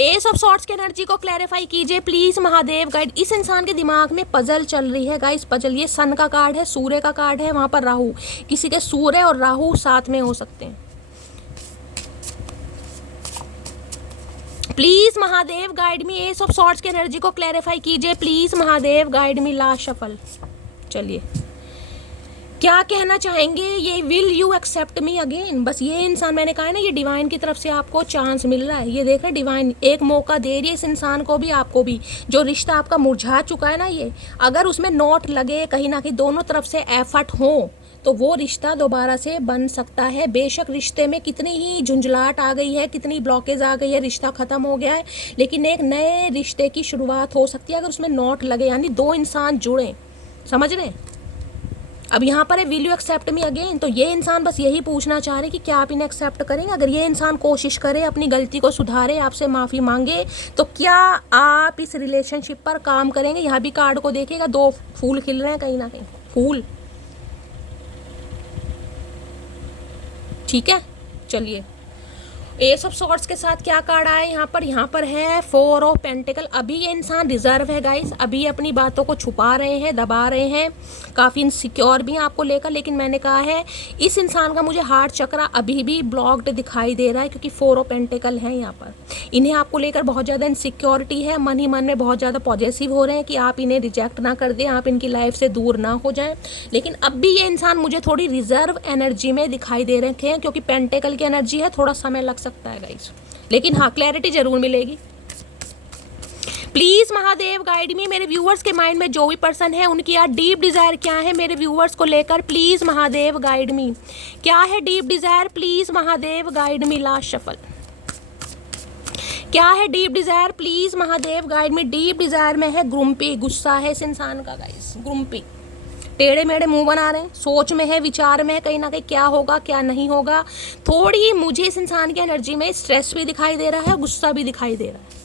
एस ऑफ सॉर्ड्स की एनर्जी को क्लैरिफाई कीजिए प्लीज महादेव गाइड। इस इंसान के दिमाग में पजल चल रही है गाइस, पजल। ये सन का कार्ड है, सूर्य का कार्ड है, वहां पर राहु, किसी के सूर्य और राहु साथ में हो सकते हैं। Please Mahadev guide me. Ace of swords की एनर्जी को क्लैरिफाई कीजिए please Mahadev guide me. Last shuffle. चलिए, क्या कहना चाहेंगे ये? Will you accept me again. बस ये इंसान, मैंने कहा है ना, ये डिवाइन की तरफ से आपको चांस मिल रहा है। ये देख रहे, डिवाइन एक मौका दे रही है इस इंसान को भी, आपको भी। जो रिश्ता आपका मुरझा चुका है ना, ये अगर उसमें नोट लगे, कहीं ना कहीं दोनों तरफ से एफर्ट हो, तो वो रिश्ता दोबारा से बन सकता है। बेशक रिश्ते में कितनी ही झुंझलाहट आ गई है, कितनी ब्लॉकेज आ गई है, रिश्ता खत्म हो गया है, लेकिन एक नए रिश्ते की शुरुआत हो सकती है अगर उसमें नोट लगे, यानी दो इंसान जुड़े। समझ रहे हैं? अब यहाँ पर है will you accept me again. तो ये इंसान बस यही पूछना चाह रहे कि क्या आप इन्हें एक्सेप्ट करेंगे। अगर ये इंसान कोशिश करे, अपनी गलती को सुधारे, आपसे माफ़ी मांगे, तो क्या आप इस रिलेशनशिप पर काम करेंगे? यहाँ भी कार्ड को देखिएगा, दो फूल खिल रहे हैं, कहीं ना कहीं फूल। ठीक है, चलिए, एस ऑफ सॉर्ड्स के साथ क्या कार्ड आया यहाँ पर है फोर ऑफ पेंटिकल। अभी ये इंसान रिजर्व है गाइस, अभी अपनी बातों को छुपा रहे हैं, दबा रहे हैं, काफ़ी इनसिक्योर भी हैं आपको लेकर। लेकिन मैंने कहा है इस इंसान का मुझे हार्ट चक्रा अभी भी ब्लॉक्ड दिखाई दे रहा है, क्योंकि फोर ऑफ पेंटिकल है यहाँ पर। इन्हें आपको लेकर बहुत ज़्यादा इनसिक्योरिटी है, मन ही मन में बहुत ज़्यादा पॉजिटिव हो रहे हैं कि आप इन्हें रिजेक्ट ना कर दें, आप इनकी लाइफ से दूर ना हो जाएं। लेकिन अब भी ये इंसान मुझे थोड़ी रिजर्व एनर्जी में दिखाई दे रखे हैं, क्योंकि पेंटिकल की एनर्जी है, थोड़ा समय लग सकता है गाइस, लेकिन हाँ क्लैरिटी जरूर मिलेगी। प्लीज महादेव गाइड मी। मेरे व्यूअर्स के माइंड में जो भी पर्सन है उनकी यार डीप डिजायर क्या है मेरे व्यूअर्स को लेकर, प्लीज महादेव गाइड मी। क्या है deep Dzire? Please Mahadev guide me. Last shuffle. क्या है deep Dzire? Please Mahadev guide me. Deep Dzire में है ग्रुम्पी, गुस्सा है इस इंसान का गाइस, ग्रुम्पी, टेढ़े मेढ़े मुंह बना रहे हैं, सोच में है, विचार में है, कहीं ना कहीं क्या होगा क्या नहीं होगा। थोड़ी मुझे इस इंसान की एनर्जी में स्ट्रेस भी दिखाई दे रहा है, गुस्सा भी दिखाई दे रहा है।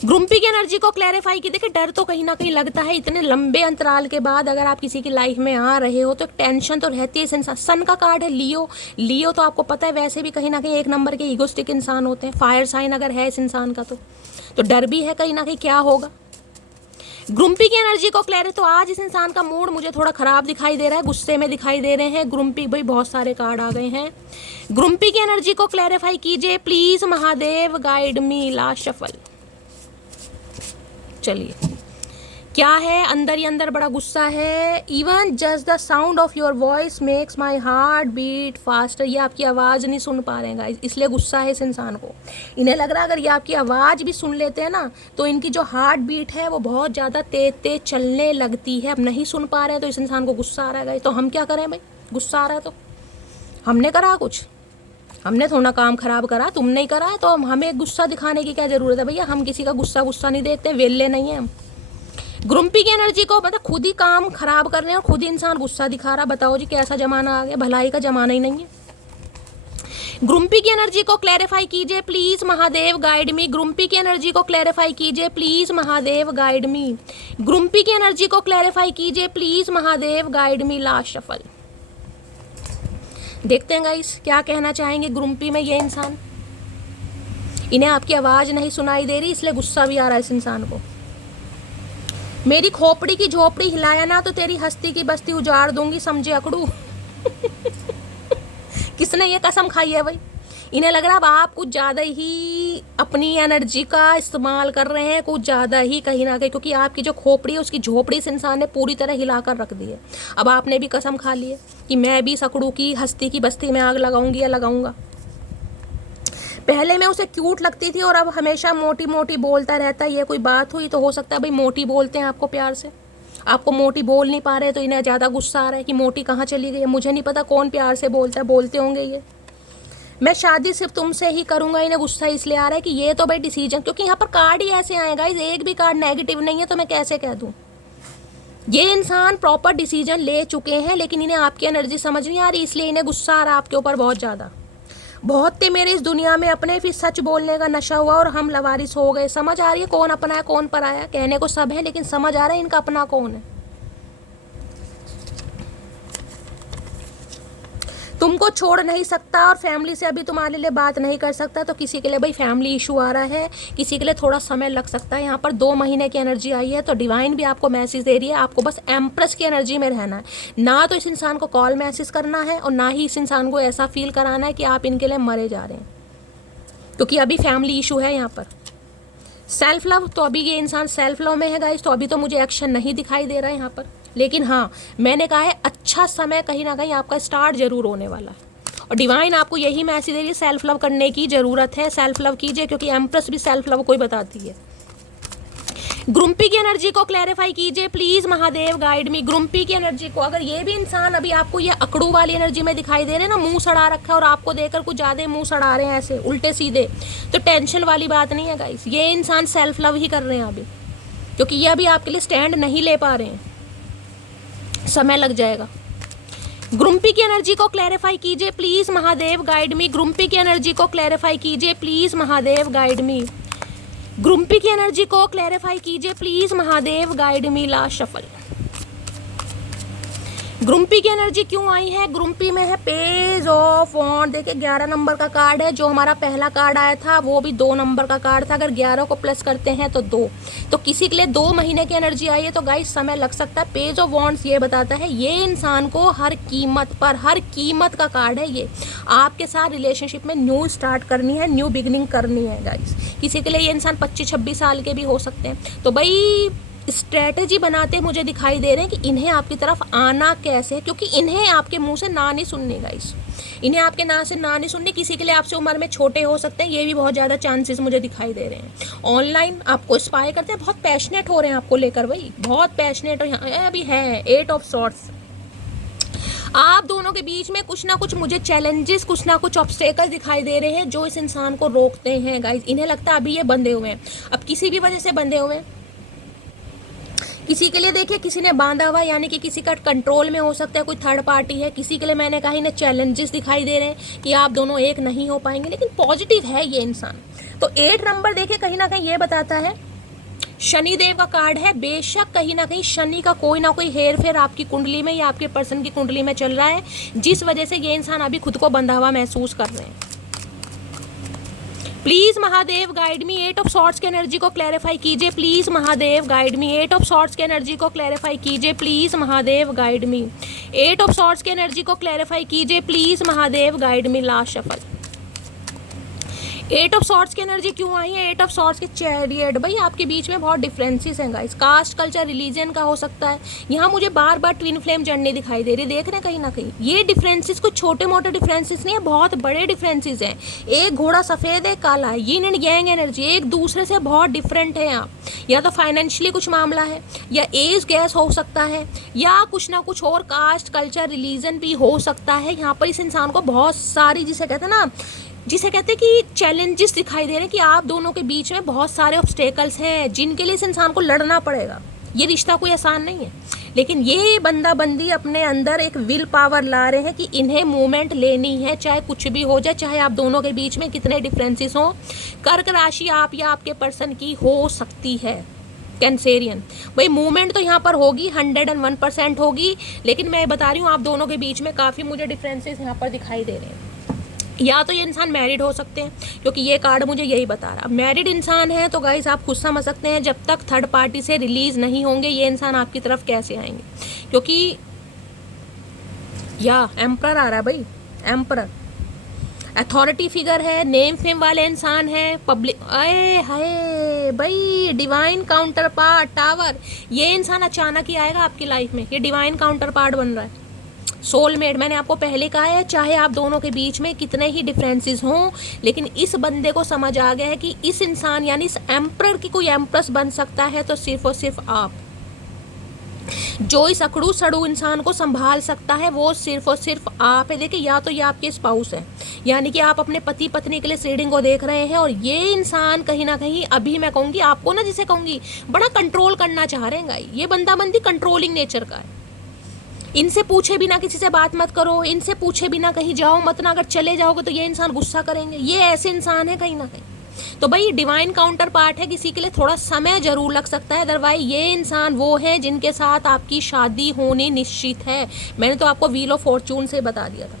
ग्रुम्पी की एनर्जी को क्लैरिफाई की। देखिए, डर तो कहीं ना कहीं लगता है, इतने लंबे अंतराल के बाद अगर आप किसी की लाइफ में आ रहे हो तो एक टेंशन तो रहती है इस इंसान। सन का कार्ड है लियो, लियो तो आपको पता है वैसे भी कहीं ना कहीं एक नंबर के ईगोस्टिक इंसान होते हैं। फायर साइन अगर है इस इंसान का तो डर भी है कहीं ना कहीं क्या होगा। ग्रुम्पी की एनर्जी को क्लियर है। तो आज इस इंसान का मूड मुझे थोड़ा खराब दिखाई दे रहा है, गुस्से में दिखाई दे रहे हैं। ग्रुम्पी, भाई बहुत सारे कार्ड आ गए हैं। ग्रुम्पी की एनर्जी को क्लैरिफाई कीजिए please Mahadev guide me. Last shuffle. चलिए, क्या है? अंदर ही अंदर बड़ा गुस्सा है। Even just the sound of your voice makes my heart beat faster. ये आपकी आवाज़ नहीं सुन पा रहे हैं गाइस, इसलिए गुस्सा है इस इंसान को। इन्हें लग रहा है अगर ये आपकी आवाज़ भी सुन लेते हैं ना, तो इनकी जो हार्ट बीट है वो बहुत ज़्यादा तेज तेज चलने लगती है। अब नहीं सुन पा रहे हैं तो इस इंसान को गुस्सा आ रहा है गाइस। तो हम क्या करें भाई? गुस्सा आ रहा है तो हमने करा कुछ? हमने थोड़ा काम खराब करा, तुमने ही करा, तो हमें गुस्सा दिखाने की क्या ज़रूरत है भैया? हम किसी का गुस्सा नहीं देखते, वेले नहीं है हम। ग्रुम्पी की एनर्जी को मतलब खुद ही काम खराब कर रहे हैं और खुद ही इंसान गुस्सा दिखा रहा। बताओ जी कैसा जमाना आ गया, भलाई का जमाना ही नहीं है। ग्रुम्पी की एनर्जी को क्लैरिफाई कीजिए please Mahadev guide me. Grumpy की एनर्जी को क्लैरिफाई कीजिए please Mahadev guide me. Grumpy की एनर्जी को क्लैरिफाई कीजिए please Mahadev guide me. Last shuffle. देखते हैं गाइस क्या कहना चाहेंगे ग्रुम्पी में ये इंसान। इन्हें आपकी आवाज नहीं सुनाई दे रही, इसलिए गुस्सा भी आ रहा है इस इंसान को। मेरी खोपड़ी की झोपड़ी हिलाया ना तो तेरी हस्ती की बस्ती उजाड़ दूंगी, समझे अकड़ू। किसने ये कसम खाई है भाई? इन्हें लग रहा है अब आप कुछ ज़्यादा ही अपनी एनर्जी का इस्तेमाल कर रहे हैं, कुछ ज़्यादा ही कहीं ना कहीं, क्योंकि आपकी जो खोपड़ी है उसकी झोपड़ी इस इंसान ने पूरी तरह हिलाकर रख दी है। अब आपने भी कसम खा ली है कि मैं भी सकड़ू की हस्ती की बस्ती में आग लगाऊंगी या लगाऊंगा। पहले मैं उसे क्यूट लगती थी और अब हमेशा मोटी मोटी बोलता रहता है। ये कोई बात हुई? तो हो सकता है भाई मोटी बोलते हैं आपको प्यार से, आपको मोटी बोल नहीं पा रहे तो इन्हें ज़्यादा गुस्सा आ रहा है कि मोटी कहाँ चली गई है। मुझे नहीं पता कौन प्यार से बोलता है, बोलते होंगे ये। मैं शादी सिर्फ तुमसे ही करूंगा, इन्हें गुस्सा इसलिए आ रहा है कि ये तो भाई डिसीजन, क्योंकि यहाँ पर कार्ड ही ऐसे आएगा, एक भी कार्ड नेगेटिव नहीं है तो मैं कैसे कह दूँ। ये इंसान प्रॉपर डिसीजन ले चुके हैं, लेकिन इन्हें आपकी एनर्जी समझ नहीं आ रही, इसलिए इन्हें गुस्सा आ रहा है आपके ऊपर बहुत ज़्यादा। बहुत थे मेरे इस दुनिया में अपने, फिर सच बोलने का नशा हुआ और हम लवारिस हो गए। समझ आ रही है कौन अपना है कौन पराया? कहने को सब है लेकिन समझ आ रहा है इनका अपना कौन है। तुमको छोड़ नहीं सकता और फैमिली से अभी तुम्हारे लिए बात नहीं कर सकता, तो किसी के लिए भाई फैमिली इशू आ रहा है, किसी के लिए थोड़ा समय लग सकता है। यहाँ पर 2 महीने की एनर्जी आई है, तो डिवाइन भी आपको मैसेज दे रही है, आपको बस एम्प्रेस की एनर्जी में रहना है। ना तो इस इंसान को कॉल मैसेज करना है और ना ही इस इंसान को ऐसा फील कराना है कि आप इनके लिए मरे जा रहे हैं, क्योंकि अभी फैमिली इशू है यहाँ पर। सेल्फ लव, तो अभी ये इंसान सेल्फ लव में है गाइस, तो अभी तो मुझे एक्शन नहीं दिखाई दे रहा है यहाँ पर। लेकिन हाँ, मैंने कहा है अच्छा समय कहीं ना कहीं आपका स्टार्ट जरूर होने वाला है, और डिवाइन आपको यही मैसेज दे रही है, सेल्फ लव करने की ज़रूरत है, सेल्फ लव कीजिए, क्योंकि एम्प्रेस भी सेल्फ लव को ही बताती है। ग्रुम्पी की एनर्जी को क्लैरिफाई कीजिए please Mahadev, guide me. Grumpy की एनर्जी को, अगर ये भी इंसान अभी आपको ये अकड़ू वाली एनर्जी में दिखाई दे रहे हैं ना, मुंह सड़ा रखा है और आपको देखकर कुछ ज़्यादा मुंह सड़ा रहे हैं ऐसे उल्टे सीधे, तो टेंशन वाली बात नहीं है गाइस, ये इंसान सेल्फ लव ही कर रहे हैं अभी, क्योंकि ये अभी आपके लिए स्टैंड नहीं ले पा रहे हैं, समय लग जाएगा। ग्रुम्पी की एनर्जी को क्लैरिफाई कीजिए please Mahadev, guide me. Grumpy की एनर्जी को क्लैरिफाई कीजिए please Mahadev, guide me. Grumpy की एनर्जी को क्लैरिफाई कीजिए please Mahadev, guide me. Last shuffle. Grumpy की एनर्जी क्यों आई है? ग्रुम्पी में है पेज ऑफ वॉन्ड। देखिए 11 नंबर का कार्ड है, जो हमारा पहला कार्ड आया था वो भी 2 नंबर का कार्ड था, अगर 11 को प्लस करते हैं तो 2, तो किसी के लिए 2 महीने की एनर्जी आई है, तो गाइस समय लग सकता है। पेज ऑफ वॉन्ड्स ये बताता है ये इंसान को हर कीमत पर, हर कीमत का कार्ड है ये, आपके साथ रिलेशनशिप में न्यू स्टार्ट करनी है, न्यू बिगिनिंग करनी है गाइस। किसी के लिए ये इंसान 25-26 साल के भी हो सकते हैं, तो भाई स्ट्रेटेजी बनाते मुझे दिखाई दे रहे हैं कि इन्हें आपकी तरफ आना कैसे है, क्योंकि इन्हें आपके मुंह से ना नहीं सुनने गाइस, इन्हें आपके ना से ना नहीं सुनने। किसी के लिए आपसे उम्र में छोटे हो सकते हैं, ये भी बहुत ज़्यादा चांसेस मुझे दिखाई दे रहे हैं। ऑनलाइन आपको स्पाई करते हैं, बहुत पैशनेट हो रहे हैं आपको लेकर, भाई बहुत पैशनेट अभी है। 8 ऑफ सॉर्ड्स, आप दोनों के बीच में कुछ ना कुछ मुझे चैलेंजेस, कुछ ना कुछ ऑब्स्टेकल दिखाई दे रहे हैं जो इस इंसान को रोकते हैं गाइस। इन्हें लगता है अभी ये बंधे हुए हैं, अब किसी भी वजह से बंधे हुए हैं। किसी के लिए देखिए किसी ने बांधा हुआ, यानी कि किसी का कंट्रोल में हो सकता है, कोई थर्ड पार्टी है। किसी के लिए मैंने कहा इन्हें चैलेंजेस दिखाई दे रहे हैं कि आप दोनों एक नहीं हो पाएंगे, लेकिन पॉजिटिव है ये इंसान। तो 8 नंबर देखिए कहीं ना कहीं ये बताता है, शनिदेव का कार्ड है। बेशक कहीं ना कहीं शनि का कोई ना कोई हेर फेर आपकी कुंडली में या आपके पर्सन की कुंडली में चल रहा है, जिस वजह से ये इंसान अभी खुद को बंधा हुआ महसूस कर रहे हैं। Please Mahadev guide me. 8 of swords की एनर्जी को क्लैरिफाई कीजिए please Mahadev, guide me. 8 of swords की एनर्जी को क्लैरिफाई कीजिए please Mahadev, guide me. 8 of swords की एनर्जी को क्लैरिफाई कीजिए please Mahadev, guide me. Last shuffle. 8 of swords की एनर्जी क्यों आई है? 8 ऑफ सॉर्ड्स के चैरियट। भाई आपके बीच में बहुत डिफरेंसेस हैं गाइस, कास्ट, कल्चर, रिलीजन का हो सकता है। यहाँ मुझे बार बार ट्विन फ्लेम जर्नी दिखाई दे रही है, देख रहे हैं कहीं ना कहीं। ये डिफरेंसेस कुछ छोटे मोटे डिफरेंसेस नहीं है, बहुत बड़े डिफरेंसेस हैं। एक घोड़ा सफ़ेद है, काला है, यिन एंड यांग एनर्जी एक दूसरे से बहुत डिफरेंट है। आप या तो फाइनेंशियली कुछ मामला है, या एज गैस हो सकता है, या कुछ ना कुछ और कास्ट, कल्चर, रिलीजन भी हो सकता है। यहाँ पर इस इंसान को बहुत सारी, जिसे कहते हैं ना, जिसे कहते हैं कि चैलेंजेस दिखाई दे रहे हैं कि आप दोनों के बीच में बहुत सारे ऑब्स्टेकल्स हैं जिनके लिए इस इंसान को लड़ना पड़ेगा। ये रिश्ता कोई आसान नहीं है, लेकिन ये बंदा बंदी अपने अंदर एक विल पावर ला रहे हैं कि इन्हें मूवमेंट लेनी है, चाहे कुछ भी हो जाए, चाहे आप दोनों के बीच में कितने डिफरेंसेस हों। कर्क राशि आप या आपके पर्सन की हो सकती है कैंसेरियन। भाई मूवमेंट तो यहाँ पर होगी, 101% होगी, लेकिन मैं बता रही हूँ आप दोनों के बीच में काफ़ी मुझे डिफरेंसेस यहाँ पर दिखाई दे रहे हैं। या तो ये इंसान मैरिड हो सकते हैं, क्योंकि ये कार्ड मुझे यही बता रहा है। मैरिड इंसान है तो गाइस आप खुद समझ सकते हैं, जब तक थर्ड पार्टी से रिलीज नहीं होंगे ये इंसान आपकी तरफ कैसे आएंगे, क्योंकि या एम्परर आ रहा है भाई, एम्परर अथॉरिटी फिगर है, नेम फेम वाले इंसान है, पब्लिक, अरे हाय भाई डिवाइन काउंटर पार्ट टावर। ये इंसान अचानक ही आएगा आपकी लाइफ में, ये डिवाइन काउंटर पार्ट बन रहा है। सोलमेट, मैंने आपको पहले कहा है, चाहे आप दोनों के बीच में कितने ही डिफरेंसेस हों, लेकिन इस बंदे को समझ आ गया है कि इस इंसान यानी इस एम्परर की कोई एम्प्रेस बन सकता है तो सिर्फ और सिर्फ आप। जो इस अकड़ू सड़ू इंसान को संभाल सकता है वो सिर्फ और सिर्फ आप है। देखिए, या तो ये आपके स्पाउस है, यानी कि आप अपने पति पत्नी के लिए इस रीडिंग को देख रहे हैं, और ये इंसान कहीं ना कहीं, अभी मैं कहूँगी आपको ना, जिसे कहूँगी बड़ा कंट्रोल करना चाह रहे हैं। ये बंदा बंदी कंट्रोलिंग नेचर का है। इनसे पूछे बिना किसी से बात मत करो, इनसे पूछे बिना कहीं जाओ मत ना, अगर चले जाओगे तो ये इंसान गुस्सा करेंगे। ये ऐसे इंसान है कहीं ना कहीं। तो भाई डिवाइन काउंटर पार्ट है, किसी के लिए थोड़ा समय जरूर लग सकता है, अदरवाइज ये इंसान वो है जिनके साथ आपकी शादी होनी निश्चित है। मैंने तो आपको व्हील ऑफ फॉर्चून से बता दिया था।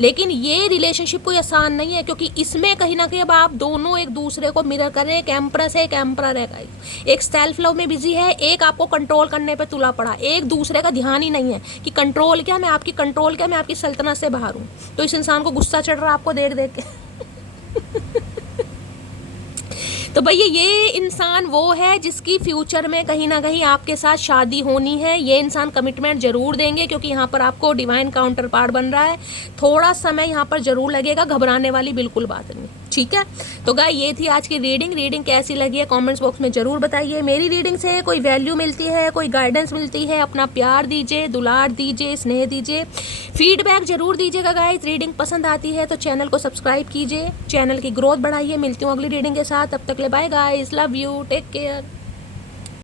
लेकिन ये रिलेशनशिप कोई आसान नहीं है, क्योंकि इसमें कहीं ना कहीं अब आप दोनों एक दूसरे को मिरर कर रहे हैं। एक एम्प्रेस है, एक एम्परर है गाइस। एक सेल्फ लव में बिजी है, एक आपको कंट्रोल करने पे तुला पड़ा। एक दूसरे का ध्यान ही नहीं है कि कंट्रोल क्या, मैं आपकी कंट्रोल क्या, मैं आपकी सल्तनत से बाहर हूँ। तो इस इंसान को गुस्सा चढ़ रहा है आपको देख देख के। तो भैया ये इंसान वो है जिसकी फ्यूचर में कहीं ना कहीं आपके साथ शादी होनी है। ये इंसान कमिटमेंट जरूर देंगे, क्योंकि यहाँ पर आपको डिवाइन काउंटर पार्ट बन रहा है। थोड़ा समय यहाँ पर जरूर लगेगा, घबराने वाली बिल्कुल बात नहीं, ठीक है। तो गाय ये थी आज की रीडिंग कैसी लगी है कमेंट्स बॉक्स में जरूर बताइए। मेरी रीडिंग से कोई वैल्यू मिलती है, कोई गाइडेंस मिलती है, अपना प्यार दीजिए, दुलार दीजिए, स्नेह दीजिए, फीडबैक जरूर दीजिएगा गाइस। रीडिंग पसंद आती है तो चैनल को सब्सक्राइब कीजिए, चैनल की ग्रोथ बढ़ाइए। मिलती हूँ अगली रीडिंग के साथ, तब तक ले bye guys, love you, take care.